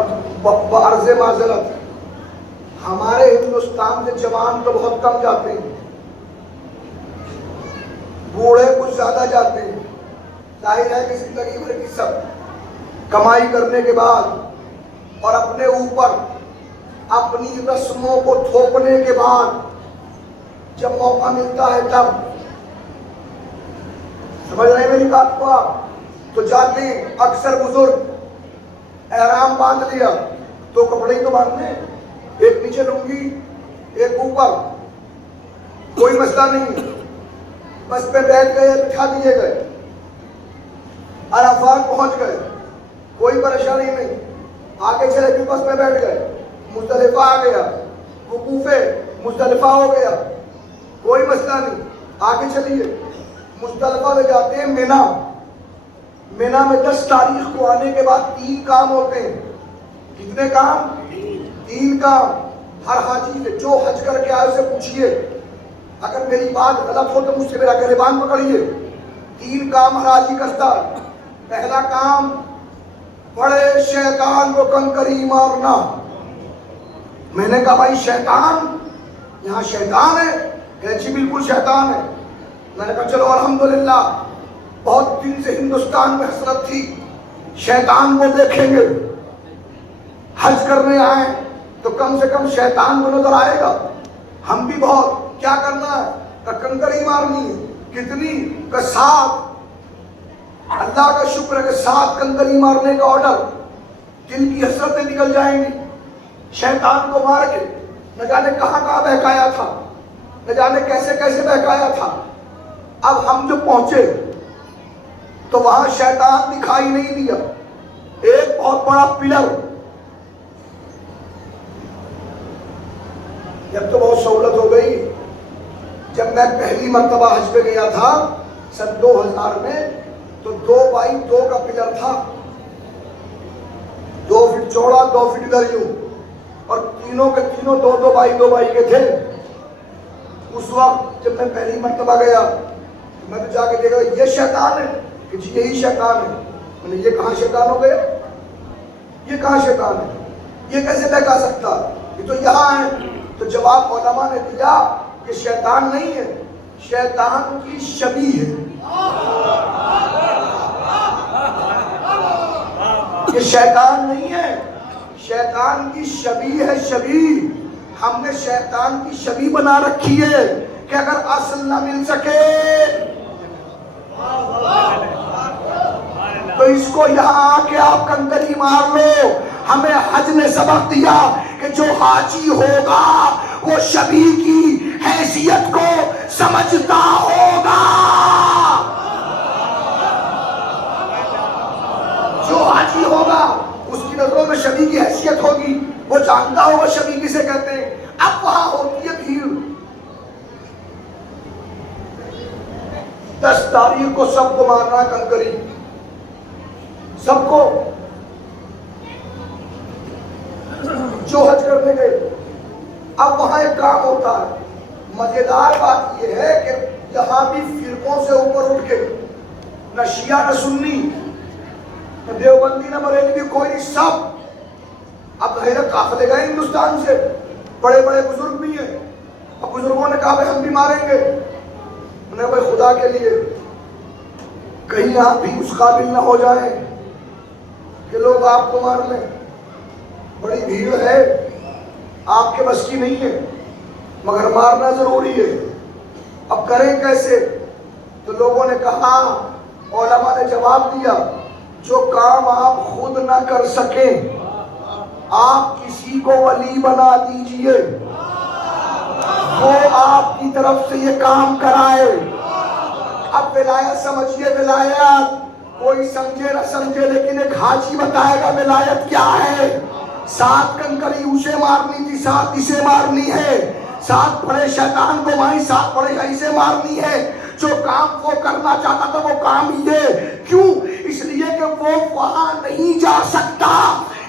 بعرض معذرت ہمارے ہندوستان سے جوان تو بہت کم جاتے ہیں، بوڑھے کچھ زیادہ جاتے ہیں۔ ظاہر ہے کہ زندگی بھر کی سب کمائی کرنے کے بعد اور اپنے اوپر اپنی رسموں کو تھوپنے کے بعد جب موقع ملتا ہے تب، سمجھ رہے ہیں میری بات کو آپ، تو جاتے ہیں۔ اکثر بزرگ احرام باندھ لیا تو کپڑے ہی تو باندھنے، ایک نیچے لنگی ایک اوپر، کوئی مسئلہ نہیں، بس پہ بیٹھ گئے، بٹھا دیے گئے، عرفات پہنچ گئے، کوئی پریشانی نہیں، آگے چلے بھی بس پہ بیٹھ گئے، مزدلفہ آ گیا، وقوف مزدلفہ ہو گیا، کوئی مسئلہ نہیں، آگے چلیے۔ مزدلفہ لے جاتے ہیں مینا، مینا میں 10 تاریخ کو آنے کے بعد 3 کام ہوتے ہیں۔ کتنے کام؟ 3 کام۔ ہر حاجی سے جو حج کر کے آئے اسے پوچھئے، اگر میری بات غلط ہو تو مجھ سے میرا گریبان پکڑیے۔ 3 کام ہر حاجی کرتا ہے۔ پہلا کام، بڑے شیطان کو کنکری مارنا۔ میں نے کہا بھائی شیطان، یہاں شیطان ہے؟ کہ جی بالکل شیطان ہے۔ میں نے کہا چلو الحمدللہ، بہت دن سے ہندوستان میں حسرت تھی شیطان کو دیکھیں گے، حج کرنے آئے تو کم سے کم شیطان کو نظر آئے گا۔ ہم بھی بہت کیا کرنا ہے کہ کنکری مارنی ہے۔ کتنی؟ کہ 7۔ اللہ کا شکر ہے کہ 7 کنکری مارنے کا آرڈر، دل کی حسرتیں نکل جائیں گی۔ شیطان کو مار کے نہ جانے کہاں کہاں بہکایا تھا، نہ جانے کیسے کیسے بہکایا تھا۔ اب ہم جو پہنچے تو وہاں شیطان دکھائی نہیں دیا، ایک بہت بڑا پلر۔ جب تو بہت سہولت ہو گئی، جب میں پہلی مرتبہ حج پہ گیا تھا سن 2000 میں، تو 2x2 کا پلر تھا، 2 فٹ چوڑا 2 فٹ ادھر یوں، اور تینوں کے تینوں 2x2 کے تھے۔ اس وقت جب میں پہلی مرتبہ گیا میں تو جا کے دیکھا یہ شیطان ہے، کہ جی یہی شیطان ہے۔ میں نے یہ کہاں شیطان ہو گیا، یہ کہاں شیطان ہے، یہ کیسے بہکا سکتا، یہ تو یہاں ہے۔ تو جواب علماء نے دیا کہ شیطان نہیں ہے، شیطان کی شبیہ ہے۔ یہ شیطان نہیں ہے، شیطان کی شبیہ ہے، شبیہ۔ ہم نے شیطان کی شبیہ بنا رکھی ہے کہ اگر اصل نہ مل سکے تو اس کو یہاں آ کے آپ کنکری مار لو۔ ہمیں حج نے سبق دیا کہ جو حاجی ہوگا وہ شبیہ کی حیثیت کو سمجھتا ہوگا۔ جو حاجی ہوگا اس کی نظروں میں شبیہ کی حیثیت ہوگی، وہ جانتا ہوگا شبیہ کسے کہتے ہیں۔ اب وہاں ہوتی ہے بھیڑ۔ 10 تاریخ کو سب کو مارنا کنکری، سب کو جو حج کرنے گئے۔ اب وہاں ایک کام ہوتا ہے، مزیدار بات یہ ہے کہ یہاں بھی فرقوں سے اوپر اٹھ کے، نہ شیعہ نہ سنی نہ دیوبندی نہ بریلوی، کوئی نہیں، سب اب ظاہر قافلے گئے ہندوستان سے، بڑے بڑے بزرگ بھی ہیں۔ اب بزرگوں نے کہا بھائی ہم بھی ماریں گے۔ انہیں بھائی خدا کے لیے کہیں آپ بھی اس قابل نہ ہو جائیں کہ لوگ آپ کو مار لیں، بڑی بھیڑ ہے، آپ کے بس کی نہیں ہے، مگر مارنا ضروری ہے۔ اب کریں کیسے؟ تو لوگوں نے کہا، علماء نے جواب دیا، جو کام آپ خود نہ کر سکیں آپ کسی کو ولی بنا دیجئے۔ وہ آپ کی طرف سے یہ کام کرائے۔ اب ولایت سمجھیے، ولایت کوئی سمجھے نہ سمجھے لیکن ایک حاجی بتائے گا ولایت کیا ہے۔ 7 کنکری اسے مارنی تھی، 7 اسے مارنی ہے، 7 پڑے شیطان کو ماری، 7 پڑے اسے مارنی ہے۔ جو کام وہ کرنا چاہتا تھا وہ کام یہ کیوں؟ اس لیے کہ وہ وہاں نہیں جا سکتا۔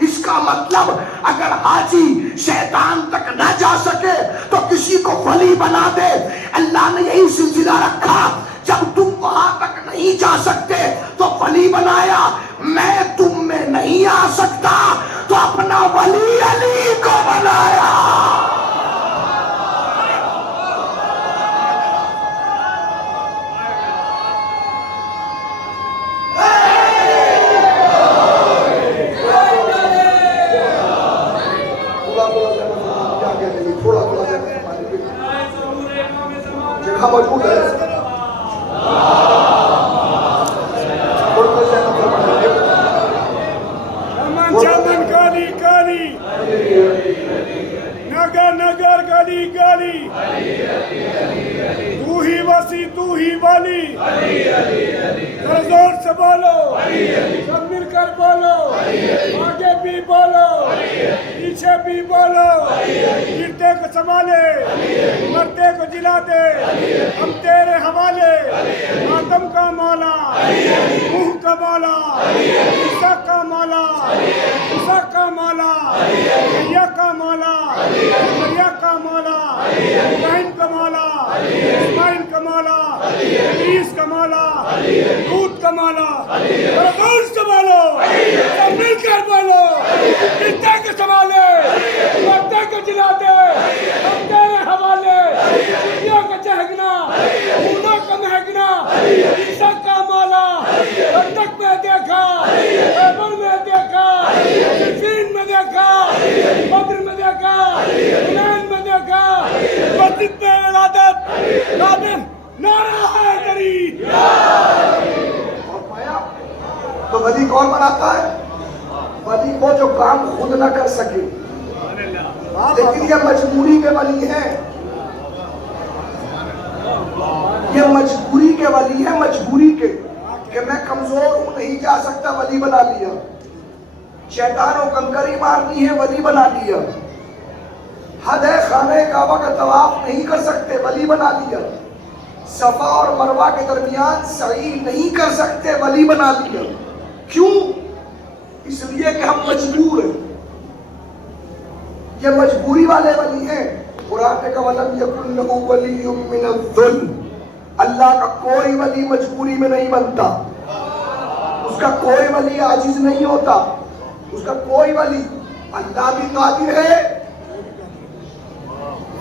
اس کا مطلب اگر حاجی شیطان تک نہ جا سکے تو کسی کو ولی بنا دے۔ اللہ نے یہی سلسلہ رکھا، جب تم وہاں تک نہیں جا سکتے تو ولی بنایا۔ میں تم میں نہیں آ سکتا تو اپنا ولی علی کو بنایا۔ جگہ موجود ہے، چمن گالی گالی، نگر نگر گالی گالی، تو ہی وسیع تو ہی والی، ذرا زور سے بولو، سب مل کر بولو، آگے بھی بولو، پیچھے بھی بولو، گرتے کو سنبھالے، مرتے کو جلا دے، ہم تیرے حوالے، آدم کا مولا، نوح کا مولا، عیسیٰ کا مولا، موسیٰ کا مولا، یحییٰ کا مولا، زکریا کا مولا، ابراہیم کا مولا، اسماعیل کا مولا، ادریس کا مولا، ہود کا مولا۔ ذرا زور سے بولو، سب مل کر بولو، گرتے کو سنبھالے، مرتے کو جلا دے، ہم تیرے حوالے، چڑیوں کا چہکنا، پھولوں کا مہکنا، عیسیٰ کا مولا، خندق میں دیکھا، خیبر میں دیکھا، صفین میں دیکھا، بدر میں دیکھا، حنین میں دیکھا، مسجد میں ولادت، لازم نعرہ حیدری۔ اور پایا تو ولی کون بناتا ہے؟ ولی کو جو کام خود نہ کر سکے، لیکن یہ مجبوری کے ولی ہیں، یہ مجبوری کے ولی ہیں، مجبوری کے کہ میں کمزور ہوں نہیں جا سکتا، ولی بنا لیا۔ شیطان و کنکری مارنی ہے، ولی بنا لیا۔ حد ہے خانہ کعبہ کا طواف نہیں کر سکتے، ولی بنا لیا۔ صفا اور مروہ کے درمیان سعی نہیں کر سکتے، ولی بنا لیا۔ کیوں؟ اس لیے کہ ہم مجبور ہیں، یہ مجبوری والے ولی ہیں۔ قرآن نے کہا وَلَمْ يَكُنْ لَهُ وَلِيٌّ مِّنَ الذُّلِّ، اللہ کا کوئی ولی مجبوری میں نہیں بنتا، اس کا کوئی ولی عاجز نہیں ہوتا، اس کا کوئی ولی، اللہ بھی قادر ہے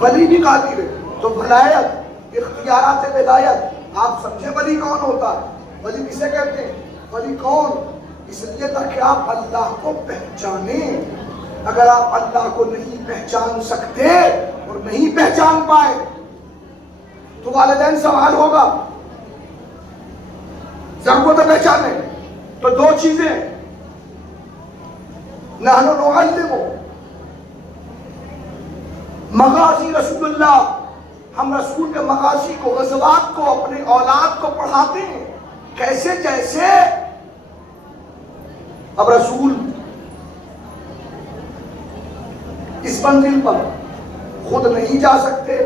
ولی بھی قادر ہے۔ تو ولایت، اختیارات ولایت، آپ سمجھے ولی کون ہوتا ہے؟ ولی کسے کہتے ہیں؟ ولی کون؟ اس لیے تاکہ آپ اللہ کو پہچانیں۔ اگر آپ اللہ کو نہیں پہچان سکتے اور نہیں پہچان پائے تو والدین سوال ہوگا، ضرورت ہے پہچانے۔ تو 2 چیزیں، نحن نعلم مغازی رسول اللہ، ہم رسول کے مغازی کو، غزوات کو اپنے اولاد کو پڑھاتے ہیں۔ کیسے؟ جیسے اب رسول اس منزل پر خود نہیں جا سکتے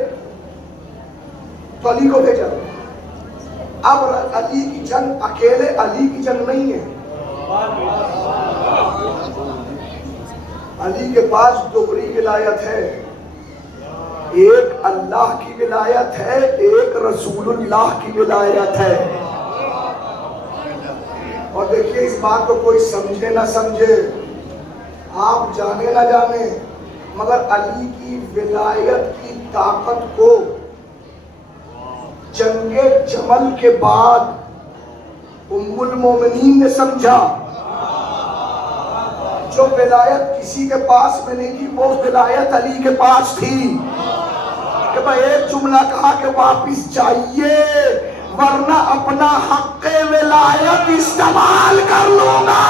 تو علی کو بھیجا۔ اب علی کی جنگ اکیلے علی کی جنگ نہیں ہے، علی کے پاس دوہری ولایت ہے، ایک اللہ کی ولایت ہے، ایک رسول اللہ کی ولایت ہے۔ اور دیکھیے اس بات کو کوئی سمجھے نہ سمجھے، آپ جانے نہ جانے، مگر علی کی ولایت کی طاقت کو جنگ جمل کے بعد ام المومنین نے سمجھا۔ جو ولایت کسی کے پاس میں نہیں تھی وہ ولایت علی کے پاس تھی، کہ میں ایک جملہ کہا کہ واپس جائیے ورنہ اپنا حق ولایت استعمال کر لوں گا۔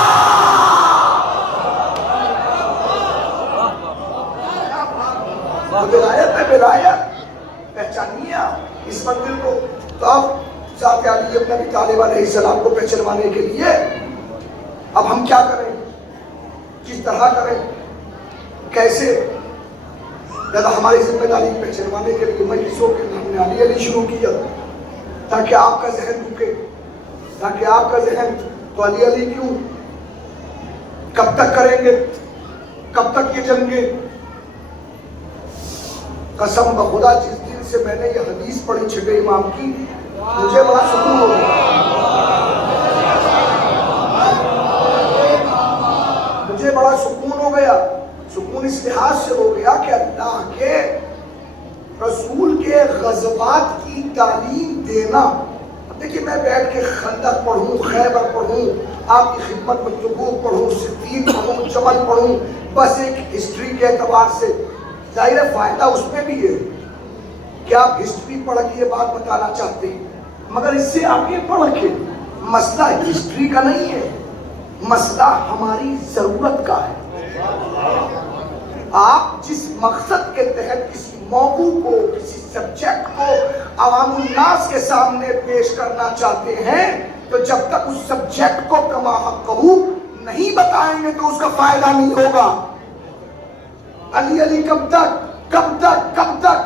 ولایت ہے، ولایت پہچانیے آپ اس منزل کو. تو اب ذات علی ابن ابی طالب علیہ السلام کو پہچانوانے کے لیے اب ہم کیا کریں, کس طرح کریں, کیسے؟ لہذا ہماری ذمہ داری پہچانوانے کے لیے مجلسوں کے ہم نے علی علی شروع کیا تاکہ آپ کا ذہن رکے, تاکہ آپ کا ذہن. تو علی علی کیوں, کب تک کریں گے, کب تک یہ جنگیں؟ قسم بخدا جس دن سے میں نے یہ حدیث پڑھی چھٹے امام کی, مجھے بڑا سکون ہو گیا, مجھے بڑا سکون ہو گیا. سکون اس لحاظ سے ہو گیا کہ اللہ کے رسول کے غزوات کی تعلیم دینا. دیکھیے میں بیٹھ کے خندق پڑھوں, خیبر پڑھوں, آپ کی خدمت میں تبوک پڑھوں, صفین پڑھوں, جمل پڑھوں, بس ایک ہسٹری کے اعتبار سے ظاہر فائدہ اس میں بھی ہے کہ آپ ہسٹری پڑھ کے یہ بات بتانا چاہتے ہیں, مگر اس سے آگے بڑھ کے مسئلہ ہسٹری کا نہیں ہے, مسئلہ ہماری ضرورت کا ہے. آپ جس مقصد کے تحت کسی موضوع کو, کسی سبجیکٹ کو عوام الناس کے سامنے پیش کرنا چاہتے ہیں, تو جب تک اس سبجیکٹ کو کما حقہ نہیں بتائیں گے تو اس کا فائدہ نہیں ہوگا. علی علی کب تک, کب تک, کب تک؟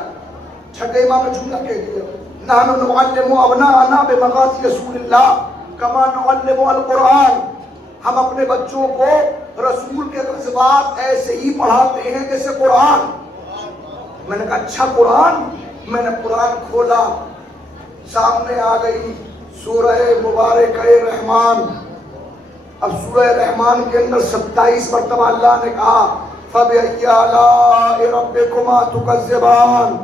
چھٹے امام نے جملہ کہہ دیا, نحن نعلم ابناءنا بمغازی رسول اللہ کما نعلم القرآن. ہم اپنے بچوں کو رسول کے غزوات ایسے ہی پڑھاتے ہیں جیسے قرآن. میں نے کہا اچھا قرآن؟ میں نے قرآن کھولا, سامنے آ گئی سورہ مبارکہ رحمان. اب سورہ رحمان کے اندر 27 مرتبہ اللہ نے کہا فَبِأَيِّ آلَاءِ رَبِّكُمَا تُكَذِّبَانِ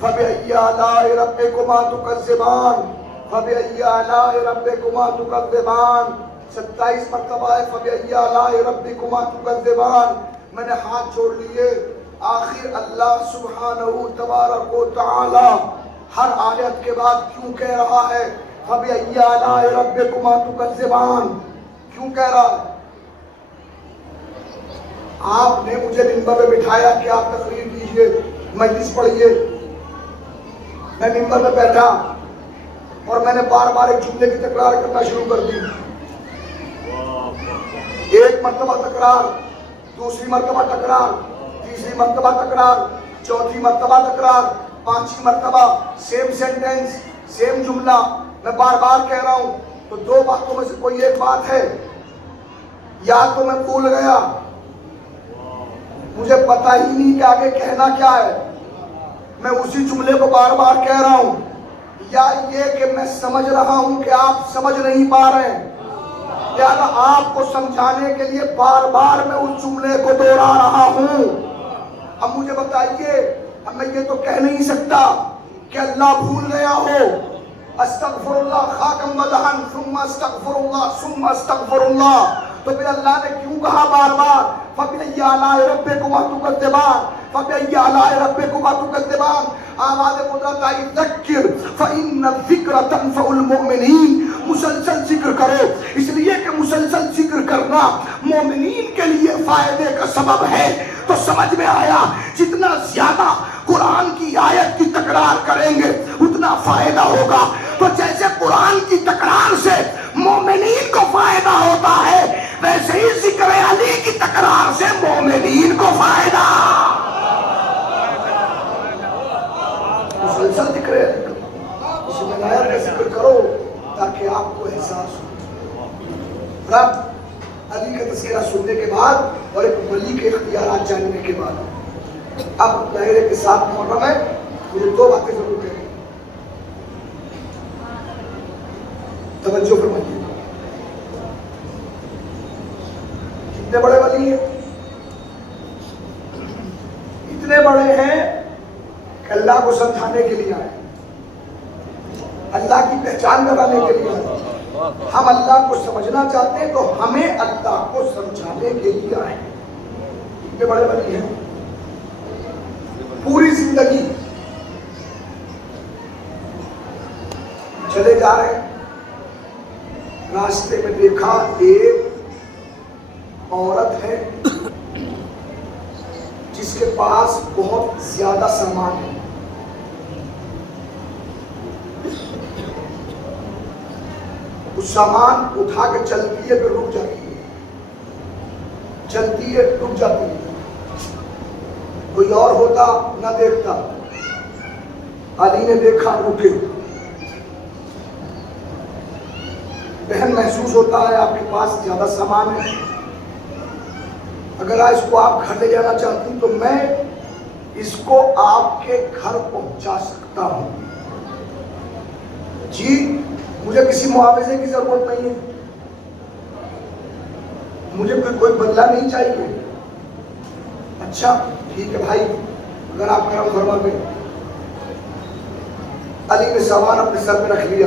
فَبِأَيِّ آلَاءِ رَبِّكُمَا تُكَذِّبَانِ فَبِأَيِّ آلَاءِ رَبِّكُمَا تُكَذِّبَانِ. 27 مرتبہ ہے فَبِأَيِّ آلَاءِ رَبِّكُمَا تُكَذِّبَانِ. میں نے ہاتھ جوڑ لیے. آخر اللہ سبحانہ تبارک و تعالی ہر آیت کے بعد کیوں کہہ رہا ہے فَبِأَيِّ آلَاءِ رَبِّكُمَا تُكَذِّبَانِ؟ کیوں کہہ رہا ہے؟ آپ نے مجھے منبر پہ بٹھایا کہ آپ تقریر کیجئے, مجلس پڑھیے. میں منبر پہ بیٹھا اور میں نے بار بار ایک جملے کی تکرار کرنا شروع کر دی. ایک مرتبہ تکرار, دوسری مرتبہ تکرار, تیسری مرتبہ تکرار, چوتھی مرتبہ تکرار, پانچویں مرتبہ سیم سینٹینس, سیم جملہ. میں بار بار کہہ رہا ہوں. تو دو باتوں میں سے کوئی ایک بات ہے, یا تو میں بھول گیا, مجھے پتہ ہی نہیں کہ آگے کہنا کیا ہے, میں اسی جملے کو بار بار کہہ رہا ہوں, یا یہ کہ میں سمجھ رہا ہوں کہ آپ سمجھ نہیں پا رہے ہیں, لہذا آپ کو سمجھانے کے لیے بار بار میں اس جملے کو دوہرا رہا ہوں. اب مجھے بتائیے, اب میں یہ تو کہہ نہیں سکتا کہ اللہ بھول گیا ہو. استغفر اللہ خاکم بدہن ثم استغفر اللہ ثم استغفر اللہ. تو پھر اللہ نے کیوں کہا بار بار فَبِأَيِّ آلَاءِ رَبِّكُمَا تُكَذِّبَانِ فَبِأَيِّ آلَاءِ رَبِّكُمَا تُكَذِّبَانِ. آواز قدرت آئی ذکر فَإِنَّ الذِّكْرَ تَنفَعُ الْمُؤْمِنِينَ. مسلسل ذکر کرو, اس لیے کہ مسلسل ذکر کرنا مومنین کے لیے فائدے کا سبب ہے. تو سمجھ میں آیا جتنا زیادہ قرآن کی آیت کی تکرار کریں گے اتنا فائدہ ہوگا. تو جیسے قرآن کی تکرار سے مومنین کو فائدہ ہوتا ہے, ویسے ہی ذکر علی کی تکرار سے مومنین کو فائدہ. مسلسل ذکر علی, اس میں آیت کا ذکر کرو تاکہ آپ کو احساس ہو. رب علی کا تذکرہ سننے کے بعد اور ایک ولی کے اختیارات جاننے کے بعد اب دائرے کے ساتھ محرم ہے, مجھے دو باتیں ضرور کہنی, توجہ فرمائیے. کتنے بڑے ولی ہیں, اتنے بڑے ہیں کہ اللہ کو سمجھانے کے لیے آئے, اللہ کی پہچان کرانے کے لیے آئے. ہم اللہ کو سمجھنا چاہتے ہیں تو ہمیں اللہ کو سمجھانے کے لیے آئے. اتنے بڑے ولی ہیں, پوری زندگی چلے جا رہے ہیں, راستے میں دیکھا ایک عورت ہے جس کے پاس بہت زیادہ سامان ہے. وہ سامان اٹھا کے چلتی ہے پھر رک جاتی ہے، چلتی ہے رک جاتی ہے. کوئی اور ہوتا نہ دیکھتا. علی نے دیکھا رکے. بہن محسوس ہوتا ہے آپ کے پاس زیادہ سامان ہے، اگر اس کو آپ گھر لے جانا چاہتی تو میں اس کو آپ کے گھر پہنچا سکتا ہوں. جی مجھے کسی معاوضے کی ضرورت نہیں ہے، مجھے کوئی بدلہ نہیں چاہیے. اچھا ٹھیک ہے بھائی، اگر آپ کرم فرما دیں. علی نے سامان اپنے سر میں رکھ لیا.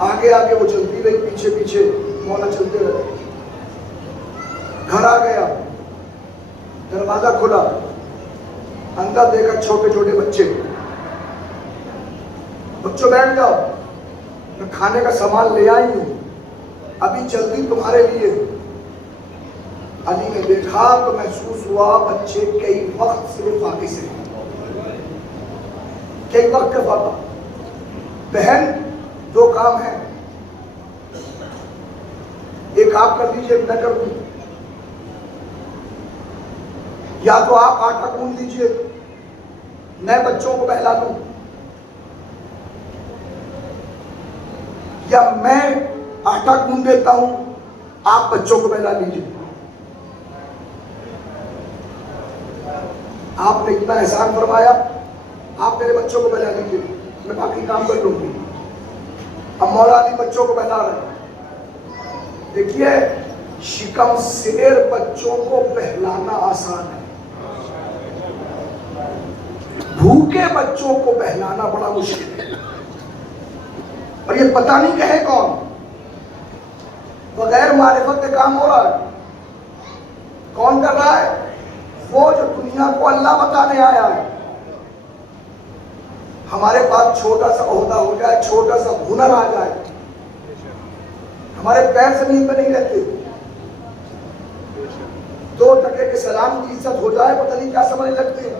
آگے آگے وہ چلتی رہی، پیچھے پیچھے مولا چلتے رہے. گھر آ گیا، دروازہ کھلا، اندر دیکھا چھوٹے چھوٹے بچے. بچوں بیٹھ جاؤ، میں کھانے کا سامان لے آئی ہوں، ابھی جلدی تمہارے لیے. علی نے دیکھا تو محسوس ہوا بچے کئی وقت سے فاقے سے، کئی وقت کا فاقہ. بہن دو کام ہیں، ایک آپ کر لیجئے ایک میں کر دوں. یا تو آپ آٹا گوندھ لیجئے، میں بچوں کو بہلا دوں، یا میں آٹا گوندھ دیتا ہوں آپ بچوں کو بہلا لیجئے. آپ نے اتنا احسان فرمایا، آپ میرے بچوں کو بہلا لیجئے، میں باقی کام کر لوں گی. اب مولا علی بچوں کو بہلا رہے ہیں. دیکھیے شکم سیر بچوں کو بہلانا آسان ہے، بھوکے بچوں کو بہلانا بڑا مشکل ہے. اور یہ پتہ نہیں کہے کون، بغیر معرفت کے کام ہو رہا ہے. کون کر رہا ہے؟ وہ جو دنیا کو اللہ بتانے آیا ہے. ہمارے پاس چھوٹا سا عہدہ ہو جائے، چھوٹا سا ہنر آ جائے، ہمارے پیر زمین پہ نہیں رہتے. 2 ٹکے کے سلام کی عزت ہو جائے پتہ نہیں کیا سمجھنے لگتے ہیں.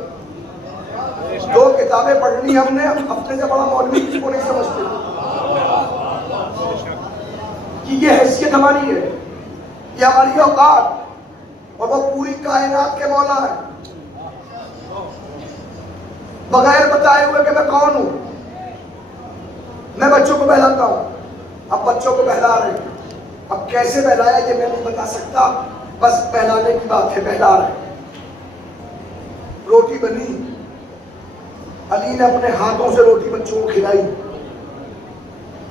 2 کتابیں پڑھ لی ہم نے، اپنے سے بڑا مولوی کسی کو نہیں سمجھتے کہ یہ حیثیت ہماری ہے، یہ ہماری اوقات. اور وہ پوری کائنات کے مولا ہے، بغیر بتائے ہوئے کہ میں کون ہوں. میں بچوں کو بہلاتا ہوں. اب بچوں کو بہلا رہے ہیں. اب کیسے بہلایا یہ میں نہیں بتا سکتا، بس بہلانے کی بات ہے، بہلا رہے. روٹی بنی، علی نے اپنے ہاتھوں سے روٹی بچوں کو کھلائی،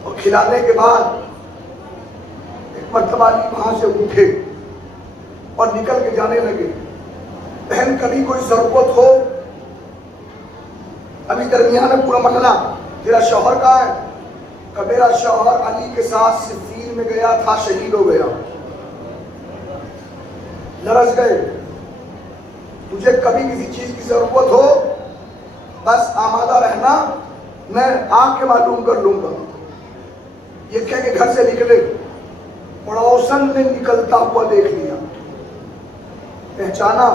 اور کھلانے کے بعد ایک مرتبہ علی وہاں سے اٹھے اور نکل کے جانے لگے. بہن کبھی کوئی ضرورت ہو، ابھی درمیان میں پورا مسئلہ، تیرا شوہر کہاں ہے؟ کہ میرا شوہر علی کے ساتھ صفین میں گیا تھا، شہید ہو گیا. لرز گئے. تجھے کبھی کسی چیز کی ضرورت ہو بس آمادہ رہنا، میں آ کے معلوم کر لوں گا. یہ کہہ کے گھر سے نکلے. پڑوسن نے نکلتا ہوا دیکھ لیا، پہچانا،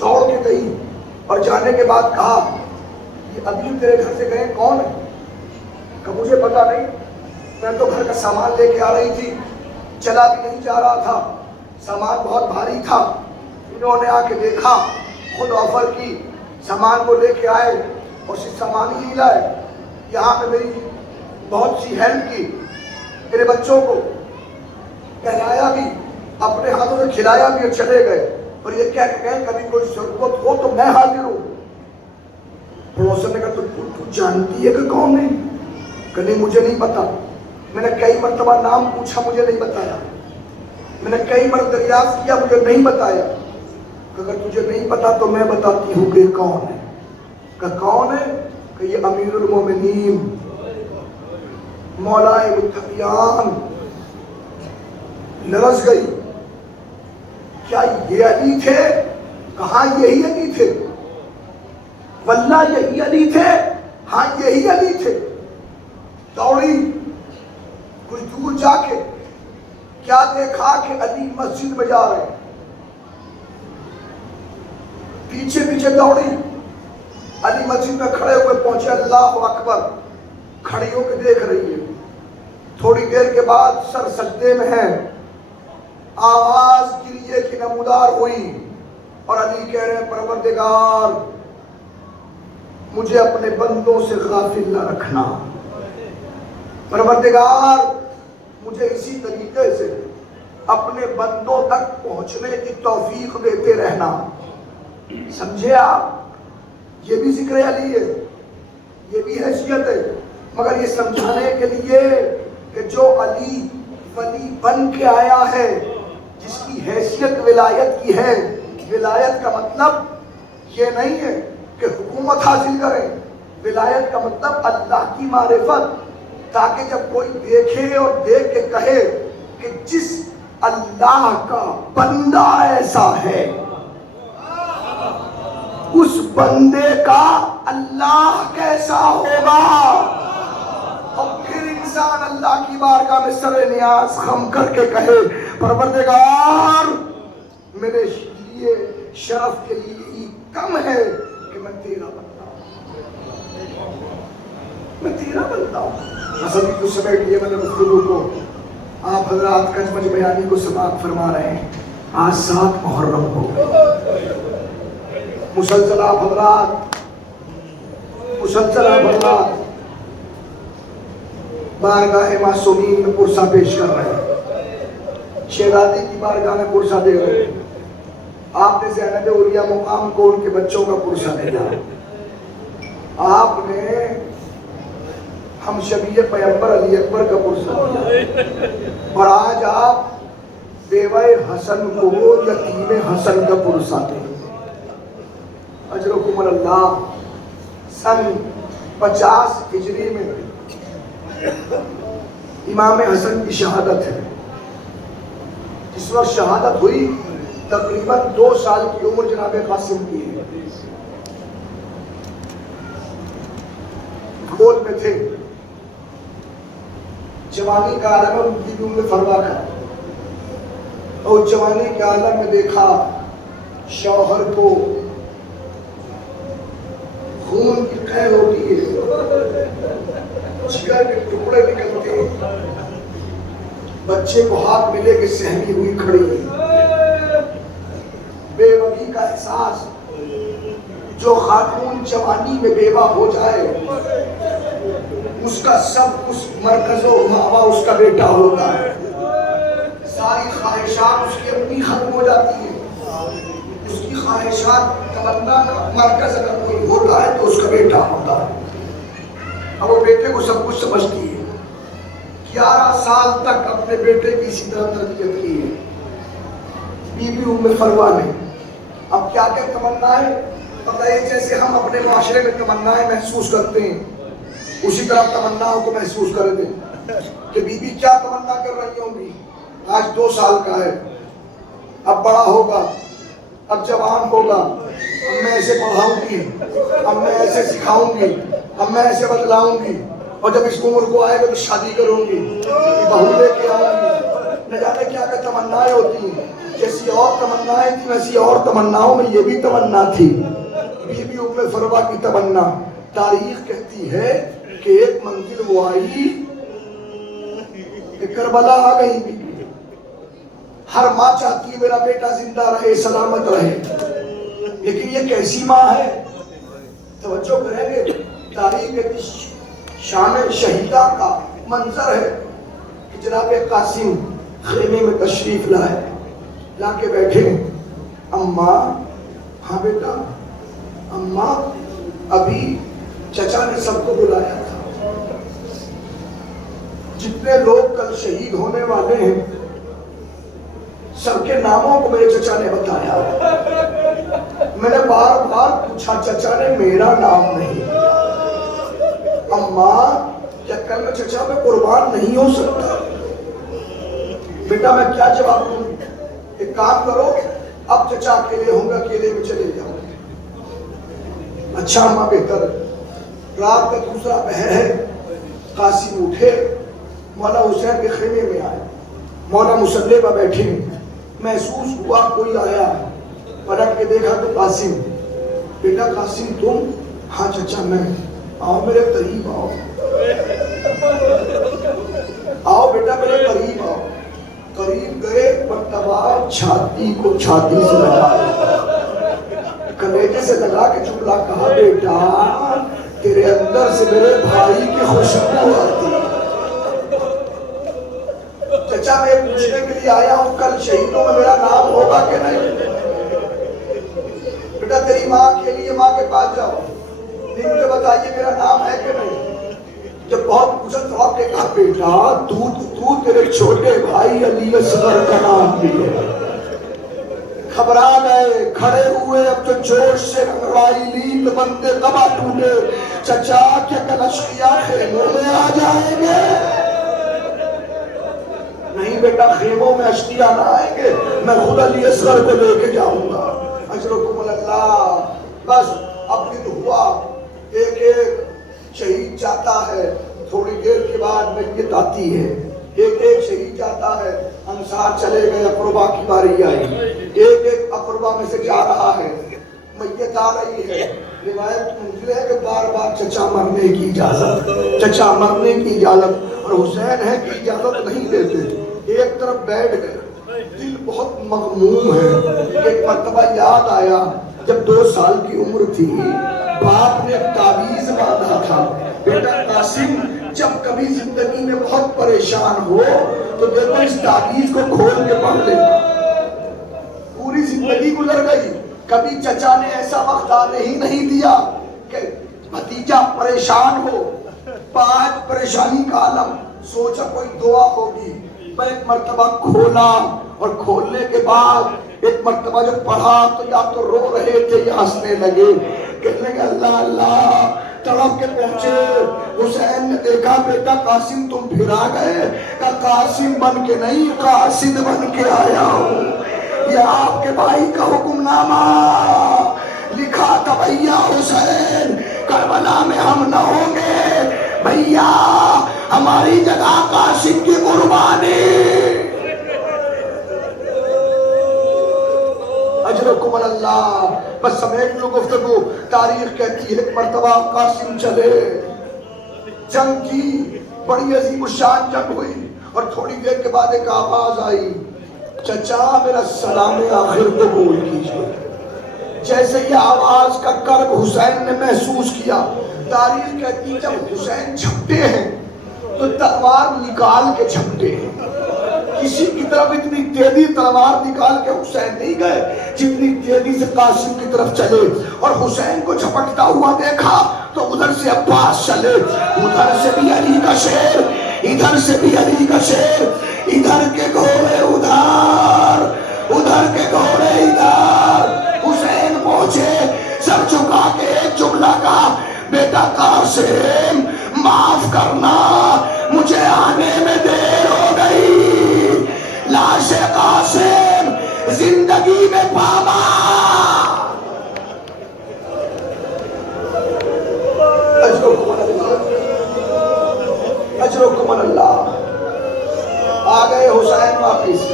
دوڑ کے گئی، اور جانے کے بعد کہا یہ ابھی تیرے گھر سے گئے کون ہے؟ کہ مجھے پتا نہیں، میں تو گھر کا سامان لے کے آ رہی تھی، چلا بھی نہیں جا رہا تھا، سامان بہت بھاری تھا. انہوں نے آ کے دیکھا، خود آفر کی، سامان کو لے کے آئے، اور صرف سامان ہی نہیں لائے، یہاں پہ میری بہت سی ہیلپ کی، میرے بچوں کو کہلایا بھی، اپنے ہاتھوں سے کھلایا بھی، اور چلے گئے. اور یہ کہہ کے گئے کبھی کوئی ضرورت ہو تو میں حاضر ہوں. پڑوسن نے کہا تو جانتی ہے کہ کون ہے؟ کہ نہیں مجھے نہیں پتا. میں نے کئی مرتبہ نام پوچھا، مجھے نہیں بتایا. میں نے کئی بار دریافت کیا، مجھے نہیں بتایا. کہ اگر تجھے نہیں پتا تو میں بتاتی ہوں کہ کون ہے. کہ کون ہے؟ کہ یہ امیر المومنین مولا متقیان. لرز گئی. کیا یہ علی تھے؟ کہاں یہی علی تھے، واللہ یہی علی تھے، ہاں یہی علی تھے. دوڑی کچھ دور جا کے کیا دیکھا کہ علی مسجد میں جا رہے ہیں. پیچھے پیچھے دوڑی، علی مسجد میں کھڑے ہوئے پہنچے. اللہ اکبر، کھڑی ہو کے دیکھ رہی ہے. تھوڑی دیر کے بعد سر سجدے میں ہے، آواز گریے کی نمودار ہوئی اور علی کہہ رہے ہیں پروردگار مجھے اپنے بندوں سے غافل نہ رکھنا، پروردگار مجھے اسی طریقے سے اپنے بندوں تک پہنچنے کی توفیق دیتے رہنا۔ سمجھے آپ، یہ بھی ذکر علی ہے، یہ بھی حیثیت ہے، مگر یہ سمجھانے کے لیے کہ جو علی ولی بن کے آیا ہے، جس کی حیثیت ولایت کی ہے، ولایت کا مطلب یہ نہیں ہے کہ حکومت حاصل کریں، ولایت کا مطلب اللہ کی معرفت، تاکہ جب کوئی دیکھے اور دیکھ کے کہے کہ جس اللہ کا بندہ ایسا ہے، اس بندے کا اللہ کیسا ہوگا، اور پھر انسان اللہ کی بارگاہ میں سر نیاز خم کر کے کہے پروردگار میرے لیے شرف کے لیے کم ہے کہ میں تیرا بندہ ہوں، میں تیرا بندہ ہوں۔ اصل کی کچھ سمیٹ لیے میں نے گفتگو کو، آپ حضرات کجمج بیانی کو سماعت فرما رہے ہیں، آج 7 محرم ہو گئے، مسلسل آپ حضرات بارگاہ معصومین میں پرسہ پیش کر رہے ہیں، شہزادی کی بارگاہ میں پرسہ دے رہے ہیں، آپ نے زینب اولیاء مقام کو ان کے بچوں کا پرسہ دیا، آپ نے ہم شبیہ پیغمبر علی اکبر کا پرسہ دیا، اور آج آپ بیوہ حسن کو یتیم حسن کا پرسہ دیں۔ اجرکم اللہ۔ سن 50 ہجری میں امام حسن کی شہادت ہے، جس وقت شہادت ہوئی تقریباً 2 سال کی عمر جناب قاسم کی ہے، گود میں تھے، جوانی کا عالم ہے ان کی ام فروا کا، اور جوانی کے عالم میں دیکھا شوہر کو خون کی قید ہوتی ہے، جگر کے ٹکڑے نکلتے ہیں، بچے کو ہاتھ ملے کہ سہمی ہوئی کھڑی ہے، بے وفی کا احساس، جو خاتون جوانی میں بیوہ ہو جائے اس کا سب کچھ مرکز و ماوا اس کا بیٹا ہوتا ہے، ساری خواہشات اس کی اپنی ختم ہو جاتی ہیں، اس کی خواہشات تمنا کا مرکز اگر کوئی ہوتا ہے تو اس کا بیٹا ہوتا ہے، اب وہ بیٹے کو سب کچھ سمجھتی ہے، 11 سال تک اپنے بیٹے کی اسی طرح تربیت کی ہے بی بی ام فروا نے۔ اب کیا کیا تمنا ہے پتہ ہے، جیسے ہم اپنے معاشرے میں تمنائیں محسوس کرتے ہیں اسی طرح تمناؤں کو محسوس کر دیں کہ بی بی کیا تمنا کر رہی ہوں گی، آج 2 سال کا ہے، اب بڑا ہوگا، اب جوان ہوگا، اب میں ایسے پڑھاؤں گی، اب میں ایسے سکھاؤں گی، اب میں ایسے بدلاؤں گی، اور جب اس عمر کو آئے گا تو شادی کروں گی، بہو لے کے آؤں گی، نہ جانے کیا کیا تمنائیں ہوتی ہیں، جیسی اور تمنائیں تھی ویسی اور تمناؤں میں یہ بھی تمنا تھی، بی بی ام فروا کی تمنا۔ تاریخ کہتی ہے کہ ایک منزل وہ آئی کہ کربلا آ گئی بی بی، ہر ماں چاہتی ہے میرا بیٹا زندہ رہے سلامت رہے، لیکن یہ کیسی ماں ہے، توجہ کریں گے، تاریخ کہتی شام شہیدہ کا منظر ہے کہ جناب قاسم خیمے میں تشریف لائے، لا کے بیٹھے، اماں، ہاں بیٹا، اماں ابھی چچا نے سب کو بلایا تھا، جتنے لوگ کل شہید ہونے والے ہیں سب کے ناموں کو میرے چچا نے بتایا، میں نے بار بار پوچھا چچا نے میرا نام نہیں، اماں کیا کل میں چچا میں قربان نہیں ہو سکتا؟ بیٹا میں کیا جواب دوں؟ ایک کام کرو، اب چچا اکیلے ہوں گا، اکیلے میں چلے جاؤ گے۔ اچھا اماں بہتر، رات کا دوسرا پہر ہے، قاسم اٹھے، مولا حسین کے خیمے میں آئے، مولا مصلی پر بیٹھے، محسوس ہوا کوئی آیا، پلٹ کے دیکھا تو قاسم، بیٹا قاسم تم؟ ہاں چچا میں، آؤ میرے قریب آؤ، آؤ بیٹا میرے قریب آؤ. قریب گئے, مرتبہ چھاتی کو چھاتی سے لگا, کلیجے سے لگا کے چپلا کہا بیٹا تیرے اندر سے میرے بھائی کی خوشبو آتی. چچا میں پوچھنے کے لیے آیا ہوں کل شہیدوں میں میرا نام ہوگا کہ نہیں؟ بیٹا تیری ماں کے لیے ماں کے پاس جاؤ, مجھے بتائیے میرا نام ہے کہ نہیں؟ جب بہت پوچھا تو آپ نے کہا بیٹا تو تیرے چھوٹے بھائی علی اصغر کا نام بھی ہے. گھبرا گئے, کھڑے ہوئے, اب تو جوش سے رنگڑائی لی تو بندے دبا ٹوٹے. چچا کیا کل اشقیاء خیموں میں آ جائیں گے؟ نہیں بیٹا خیموں میں اشقیاء نہ آئیں گے, میں خود علی اصغر کو لے کے جاؤں گا. اجرکم اللہ. بس اب دن ہوا, ایک ایک شہید جاتا ہے, تھوڑی دیر کے بعد میت آتی ہے, ایک ایک شہید جاتا ہے. انصار چلے گئے, اقربا کی باری آئی, ایک ایک اقربا میں سے جا رہا ہے, میت آ رہی ہے. روایت منزل ہے کہ بار بار چچا مرنے کی اجازت, چچا مرنے کی اجازت, اور حسین ہے کہ اجازت نہیں دیتے. ایک طرف بیٹھ گئے, دل بہت مغموم ہے. ایک مرتبہ یاد آیا جب 2 سال کی عمر تھی, باپ نے تعویذ باندھا تھا, بیٹا قاسم جب کبھی زندگی میں بہت پریشان ہو تو دیکھو اس تعویذ کو کھول کے پڑھ لینا. پوری زندگی گزر گئی, کبھی چچا نے ایسا وقت آنے ہی نہیں دیا کہ بھتیجا پریشان ہو. پانچ پریشانی کا عالم, سوچا کوئی دعا ہوگی. میں ایک مرتبہ کھولا, اور کھولنے کے بعد ایک مرتبہ جو پڑھا تو یا تو رو رہے تھے یا ہنسنے لگے. کہنے لگے اللہ اللہ, تڑپ کے پہنچے. حسین نے دیکھا بیٹا قاسم تم پھر آ گئے. کہا قاسم بن کے نہیں, قاصد بن کے آیا ہوں. یہ آپ کے بھائی کا حکم نامہ, لکھا تھا بھیا حسین کربلا میں ہم نہ ہوں گے, بھیا ہماری جگہ قاسم کی قربانی. اجرکم اللہ. بس سمیٹ لو گفتگو. تاریخ کہتی ہے ایک مرتبہ قاسم چلے, جنگ کی بڑی عظیم الشان جنگ ہوئی, اور تھوڑی دیر کے بعد ایک آواز آئی, چچا میرا سلام آخر قبول کیجیے. جیسے یہ آواز کا کرب حسین نے محسوس کیا. تاریخ کہتی جب حسین جھپٹے ہیں تو تلوار نکال کے جھپٹے ہیں. کسی کی طرف اتنی تیزی تلوار نکال کے حسین نہیں گئے جتنی تیزی سے قاسم کی طرف چلے. اور حسین کو جھپٹتا ہوا دیکھا تو ادھر سے عباس چلے, ادھر سے بھی علی کا شیر, ادھر سے بھی علی کا شیر, ادھر کے گھوڑے ادھر, ادھر کے گھوڑے ادھر. حسین پہنچے, سر جھکا کے ایک جملہ کہا, بیٹا قاسم معاف کرنا مجھے آنے میں دیر ہو گئی. لاش قاسم زندگی میں پاما. اجرکم اللہ. آ گئے حسین واپس,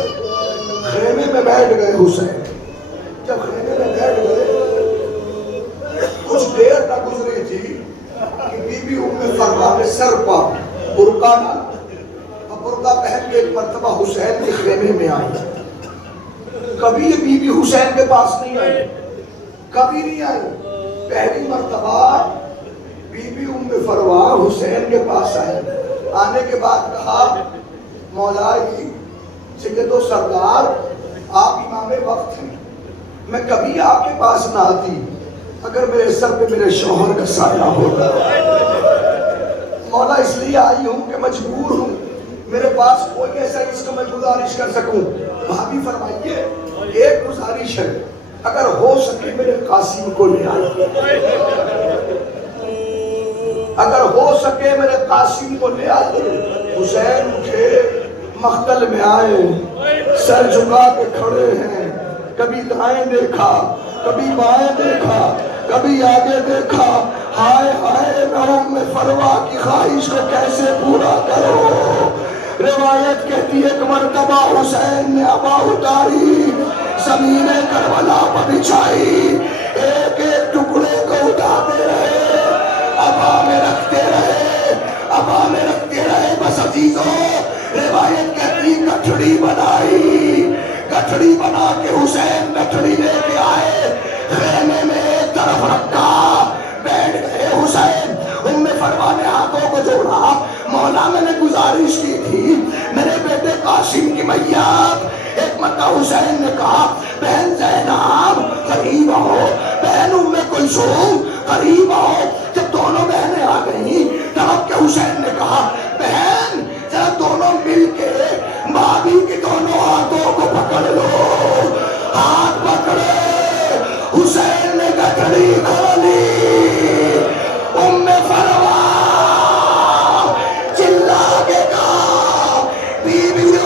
خیمے میں بیٹھ گئے حسین. جب خیمے میں بیٹھ گئے کچھ دیر نہ گزری تھی کہ بی بی ام فرما نے سر پر برقع ڈالا. اب برقع پہن کے ایک مرتبہ حسین کے خیمے میں آئی. کبھی یہ بی بی حسین کے پاس نہیں آئی, کبھی نہیں آئی. پہلی مرتبہ بی بی ام فرما حسین کے پاس آئے. آنے کے بعد کہا مولا علی سید و سردار آپ امام وقت ہیں, میں کبھی آپ کے پاس نہ آتی اگر میرے سر پہ میرے شوہر کا سایہ ہوگا. مولا اس لیے آئی ہوں کہ مجبور ہوں, میرے پاس کوئی ایسا اس کو میں گزارش کر سکوں. بھابھی فرمائیے ایک گزارش ہے, اگر ہو سکے میرے قاسم کو لے آئیے, اگر ہو سکے میرے قاسم کو لے آئیے. حسین اٹھے, مقتل میں آئے, سر جھکا کے کھڑے ہیں, کبھی دائیں دیکھا, کبھی بائیں دیکھا, کبھی آگے دیکھا. ہائے ہائے میں فروا کی خواہش کو کیسے پورا کرو. روایت کہتی ہے کہ مرتبہ حسین نے ابا اتاری, زمین کربلا پر بچھائی, ایک ایک ٹکڑے کو اٹھاتے رہے, ابا میں رکھتے رہے, ابا میں رکھتے رہے. بس عزیزوں گٹھڑی بنائی، گٹھڑی بنا کے حسین گٹھڑی لے کے آئے، خیمے میں ایک طرف رکھا، بیٹھ گئے حسین۔ فرما نے ہاتھوں کو جوڑا، مولا میں نے گزارش کی تھی میرے بیٹے قاسم کی میت، ایک مرتبہ حسین نے کہا بہن زینب قریب آؤ، بہن ام کلثوم قریب آؤ۔ جب دونوں بہنیں آ گئیں تب کہ حسین نے کہا بہن ذرا دونوں مل کے بھابھی کے دونوں ہاتھوں کو پکڑ لو۔ ہاتھ پکڑے، حسین نے گٹھڑی کھولی، ام فرما چلا کے کہا بیویوں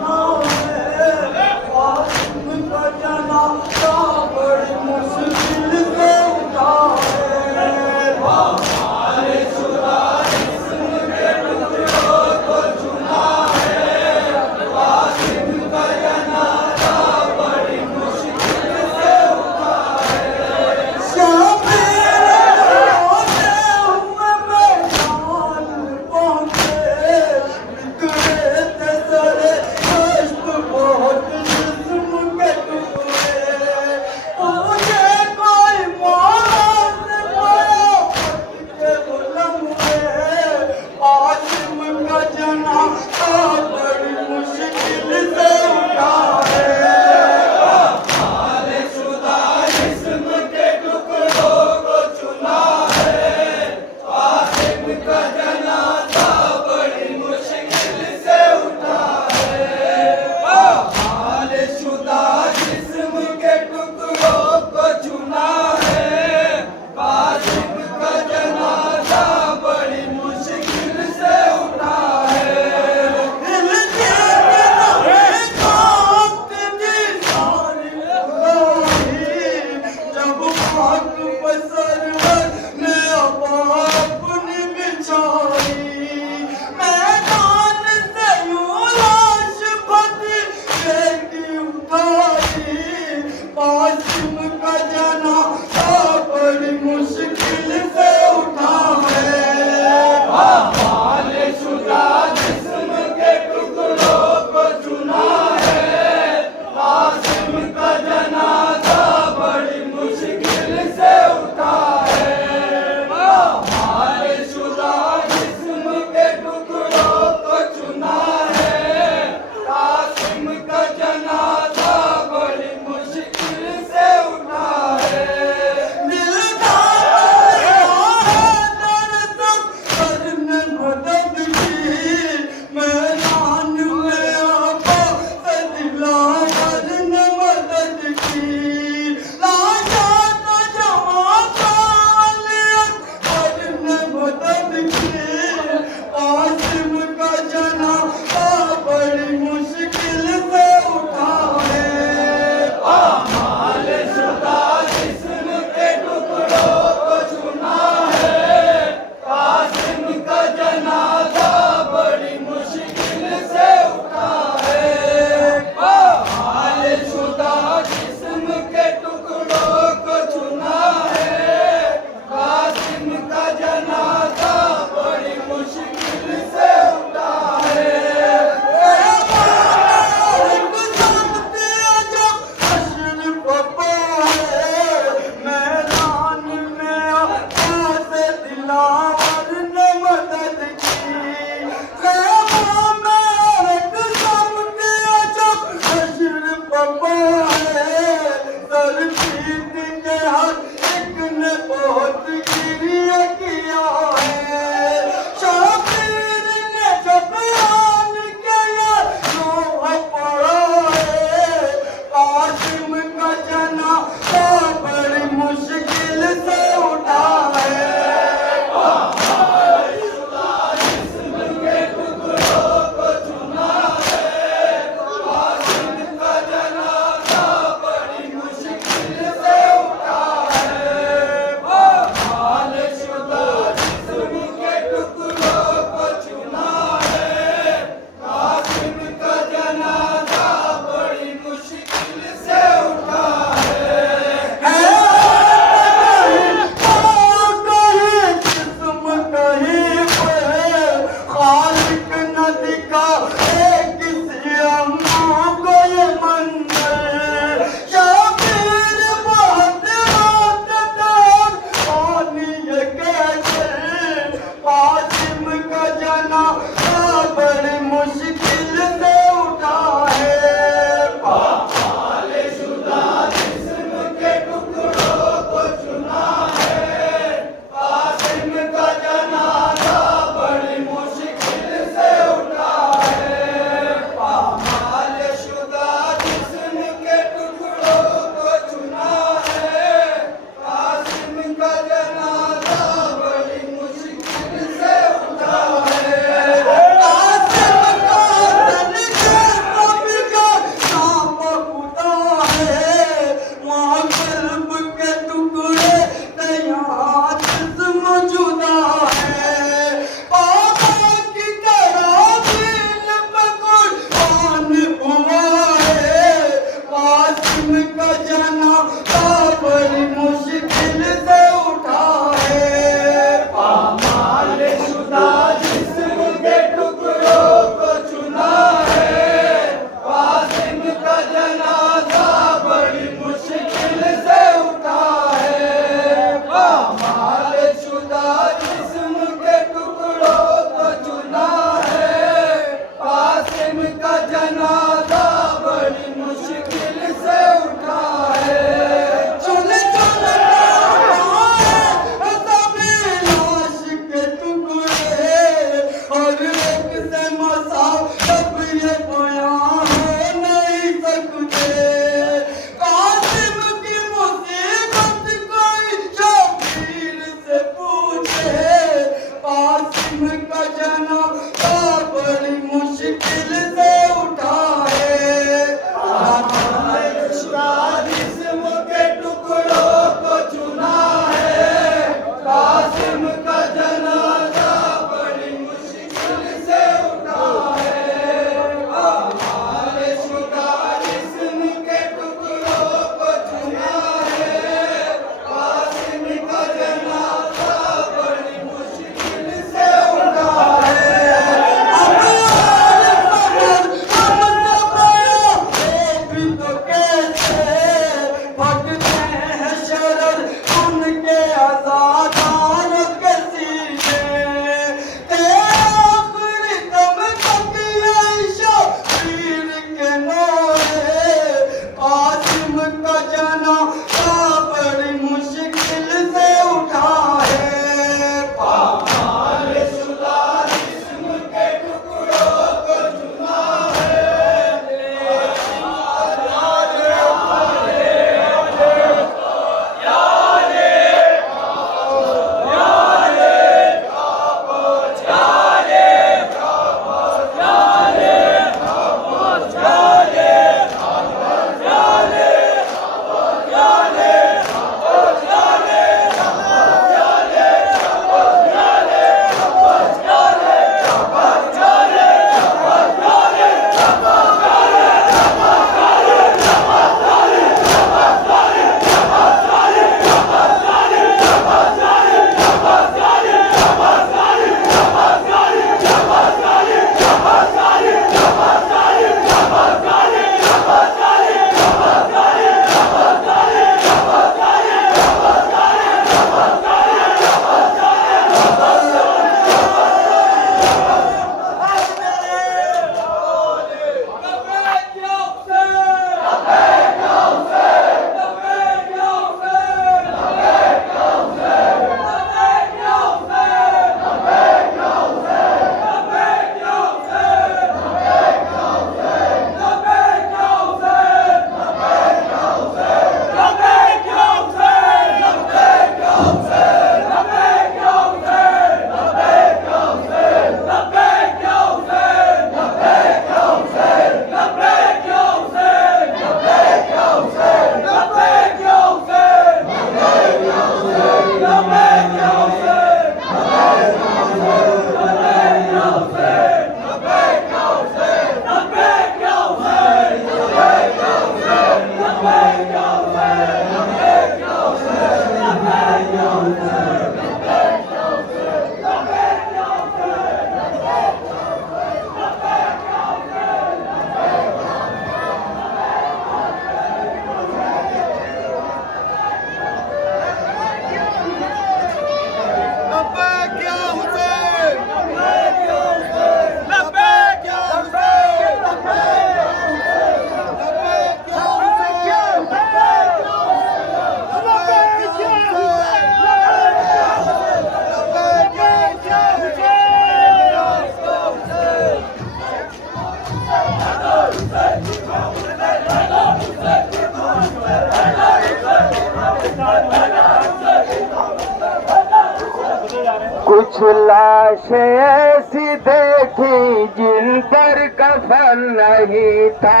کچھ لاشیں ایسی دیکھی جن پر کفن نہیں تھا،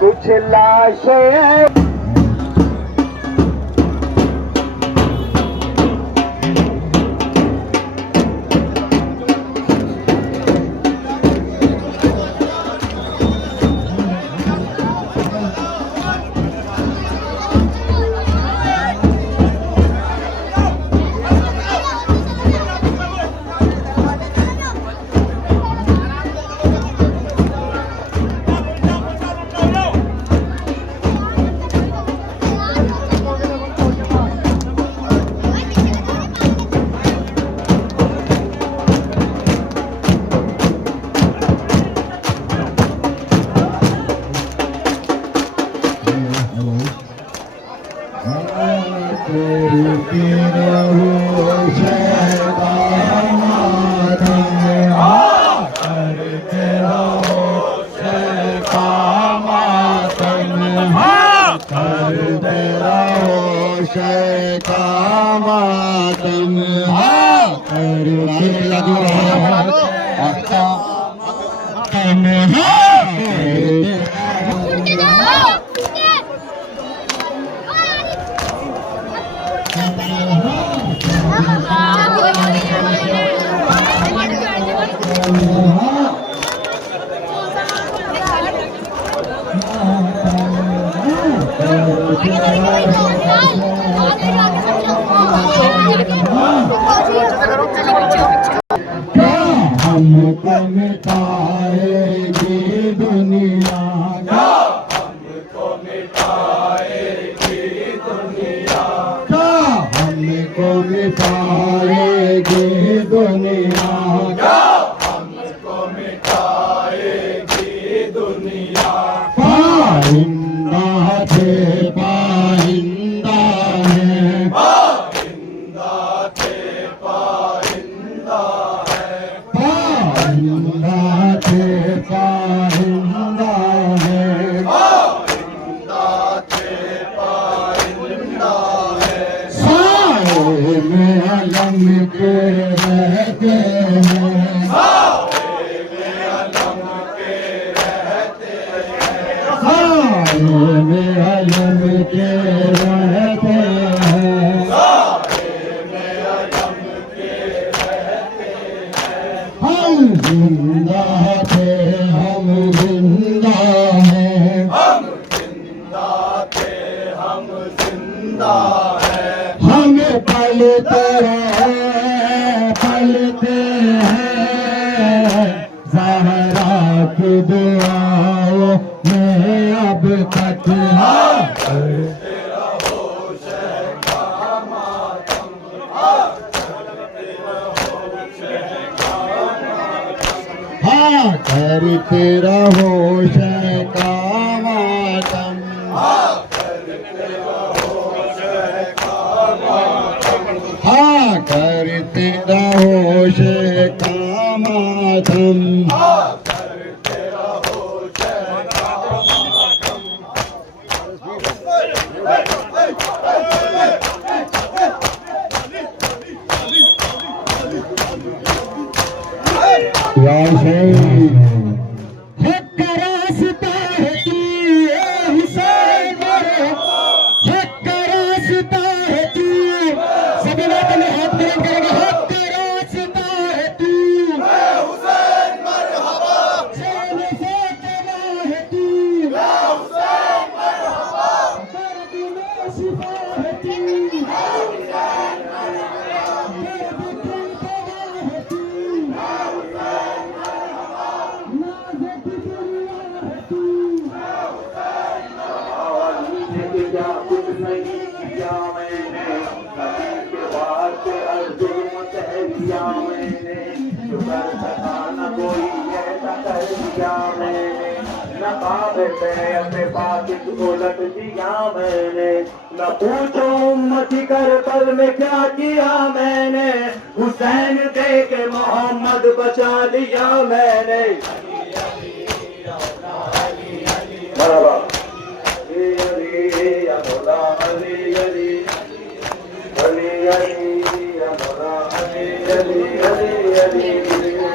کچھ لاشیں ہم کو مٹائے گی دنیا، ہم کو مٹائے گی دنیا، ہم کو مٹائے گی دنیا، ہم کو مٹائے گی دنیا، پائندہ تھے پائندہ ہے، پائندہ تھے پائندہ ہے، پائندہ تھے پائندہ ہے، پائندہ تھے پائندہ ہے، سائے میں علم کے رہتے ہیں، سائے میں علم کے رہتے ہیں، سائے میں علم کے رہتے ہیں، سائے میں علم کے رہتے ہیں، ہم زندہ تھے ہم زندہ ہیں، ہم زندہ تھے ہم زندہ ہیں، ہم پلتے ہیں پلتے ہیں، زہرا کی دعاؤں میں اب تک کرتے رہو شہ کا ماتم، کرتے رہو شہ کا ماتم، ہاں کرتے رہو شہ کا ماتم، کرتے رہو شہ کا ماتم، ہاں کرتے رہو شہ کا ماتم، کرتے رہو شہ کا ماتم۔ یا شہید حق کا راستہ ہے تو اے حسین میرے، حق کا راستہ ہے تو، سب لوگ میں ہاتھ بلند کریں گے، حق کا راستہ ہے تو اے حسین مرحبا، شان فاطمہ ہے تو اے حسین مرحبا، درد میں شفا ہے تو اے حسین مرحبا، درد کی دوا ہے تو اے حسین مرحبا، نازک دنیا ہے تو اے حسین مرحبا، نیچے کیا کچھ نہیں کیا میں نے، کبھی کے بعد سے ظلم سہ لیا میں نے، جو کر سکا نہ کوئی ایسا کر دیا میں نے، نقاب بیعت فاسق الٹ دیا میں نے، نہ پوچھو امتی کربل میں کیا کیا میں نے، حسین دے کے محمد بچا لیا میں نے، مرحبا علی علی مولا علی علی علی علی یا مولا علی علی علی علی علی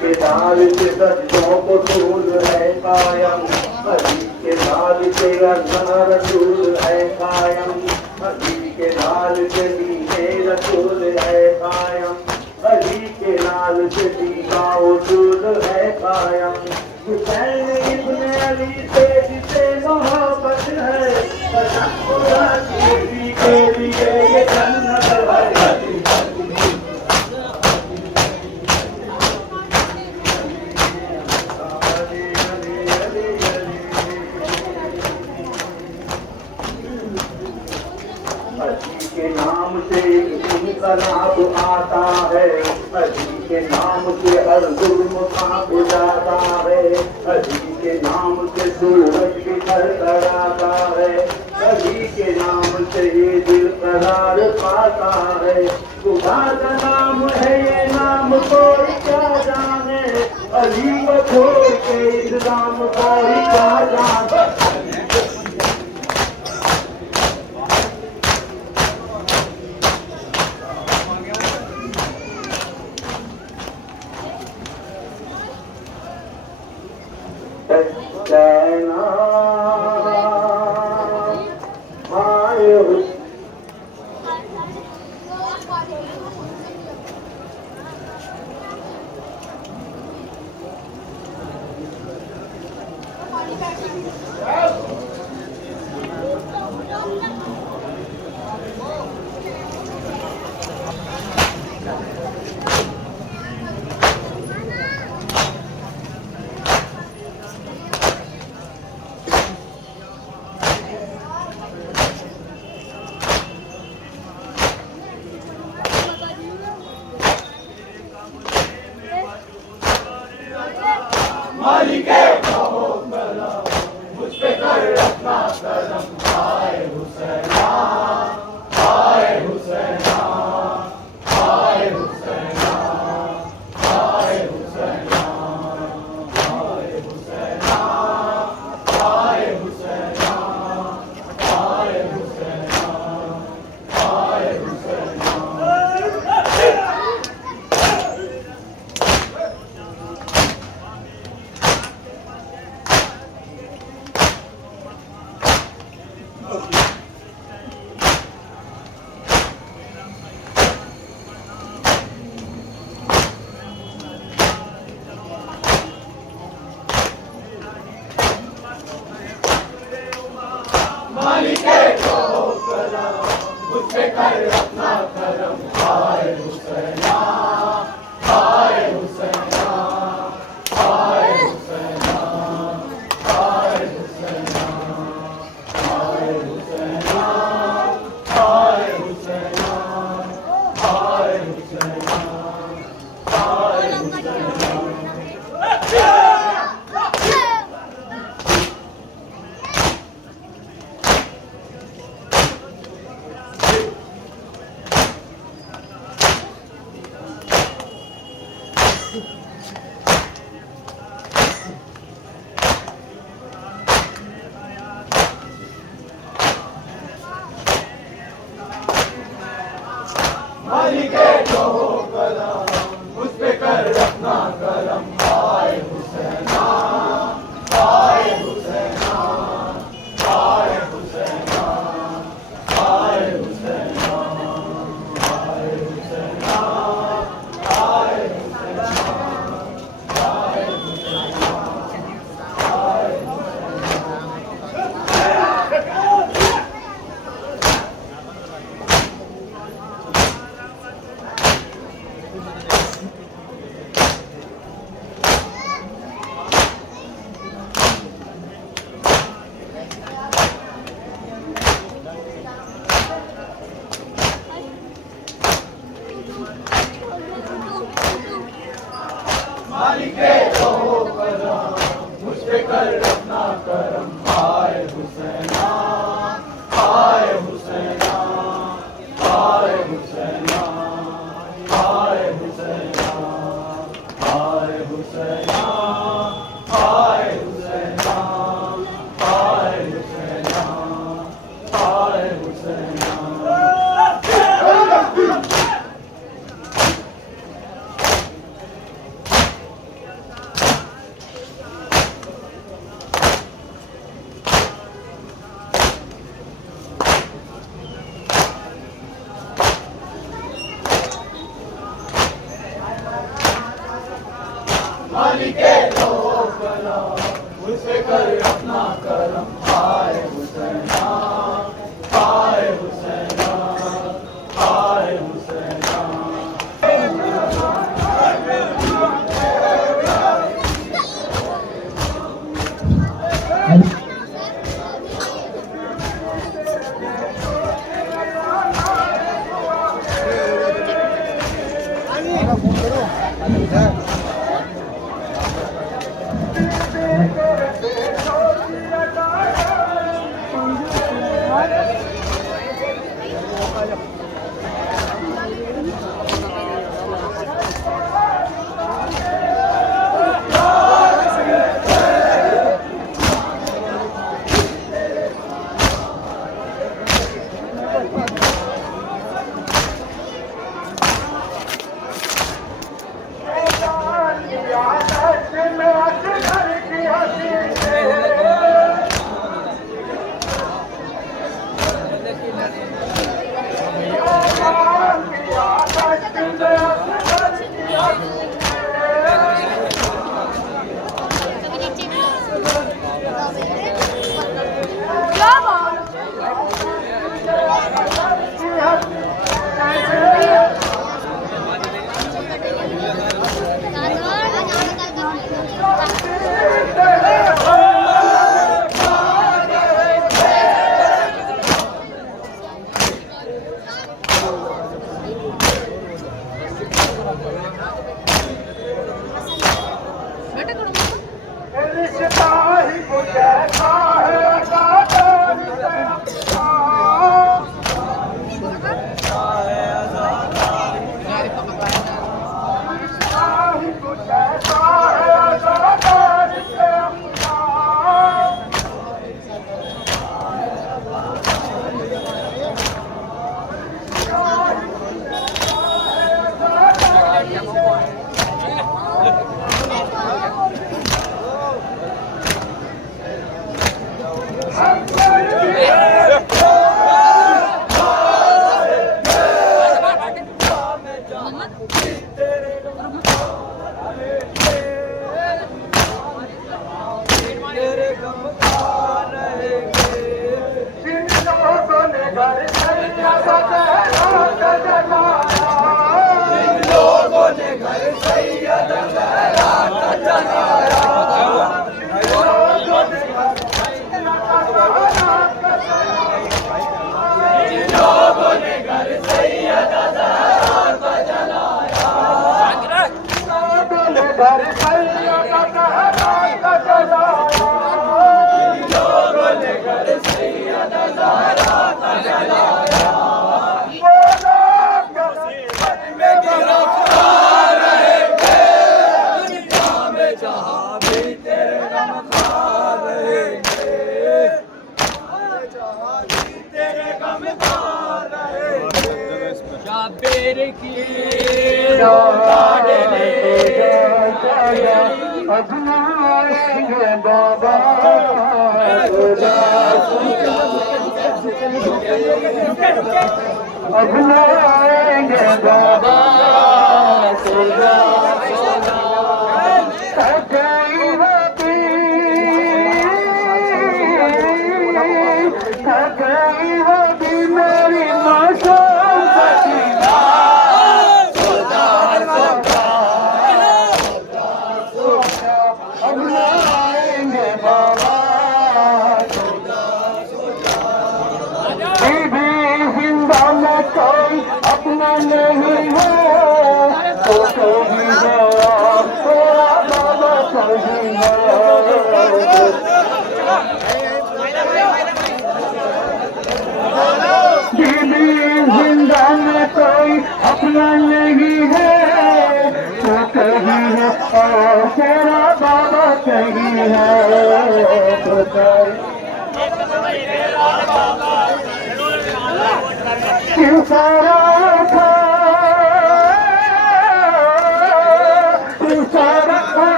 کے نال سے سچوں کو طول ہے قائم علی کے نال سے اللہ رسول ہے قائم علی کے نال سے دین رسول ہے قائم علی کے نال سے دینا اصول ہے قائم حسین ابن علی سے جسے محبت ہے علی کے لیے یہ جنت ہے علی کے نام سے انقلاب آتا ہے علی کے نام سے ہر ظلم کانپ جاتا ہے علی کے نام سے سورج بکھر کر آتا ہے علی کے نام سے یہ دل قرار پاتا ہے خدا کا نام ہے یہ نام کوئی کیا جانے علی کو چھوڑ کے اسلام کوئی کیا جانے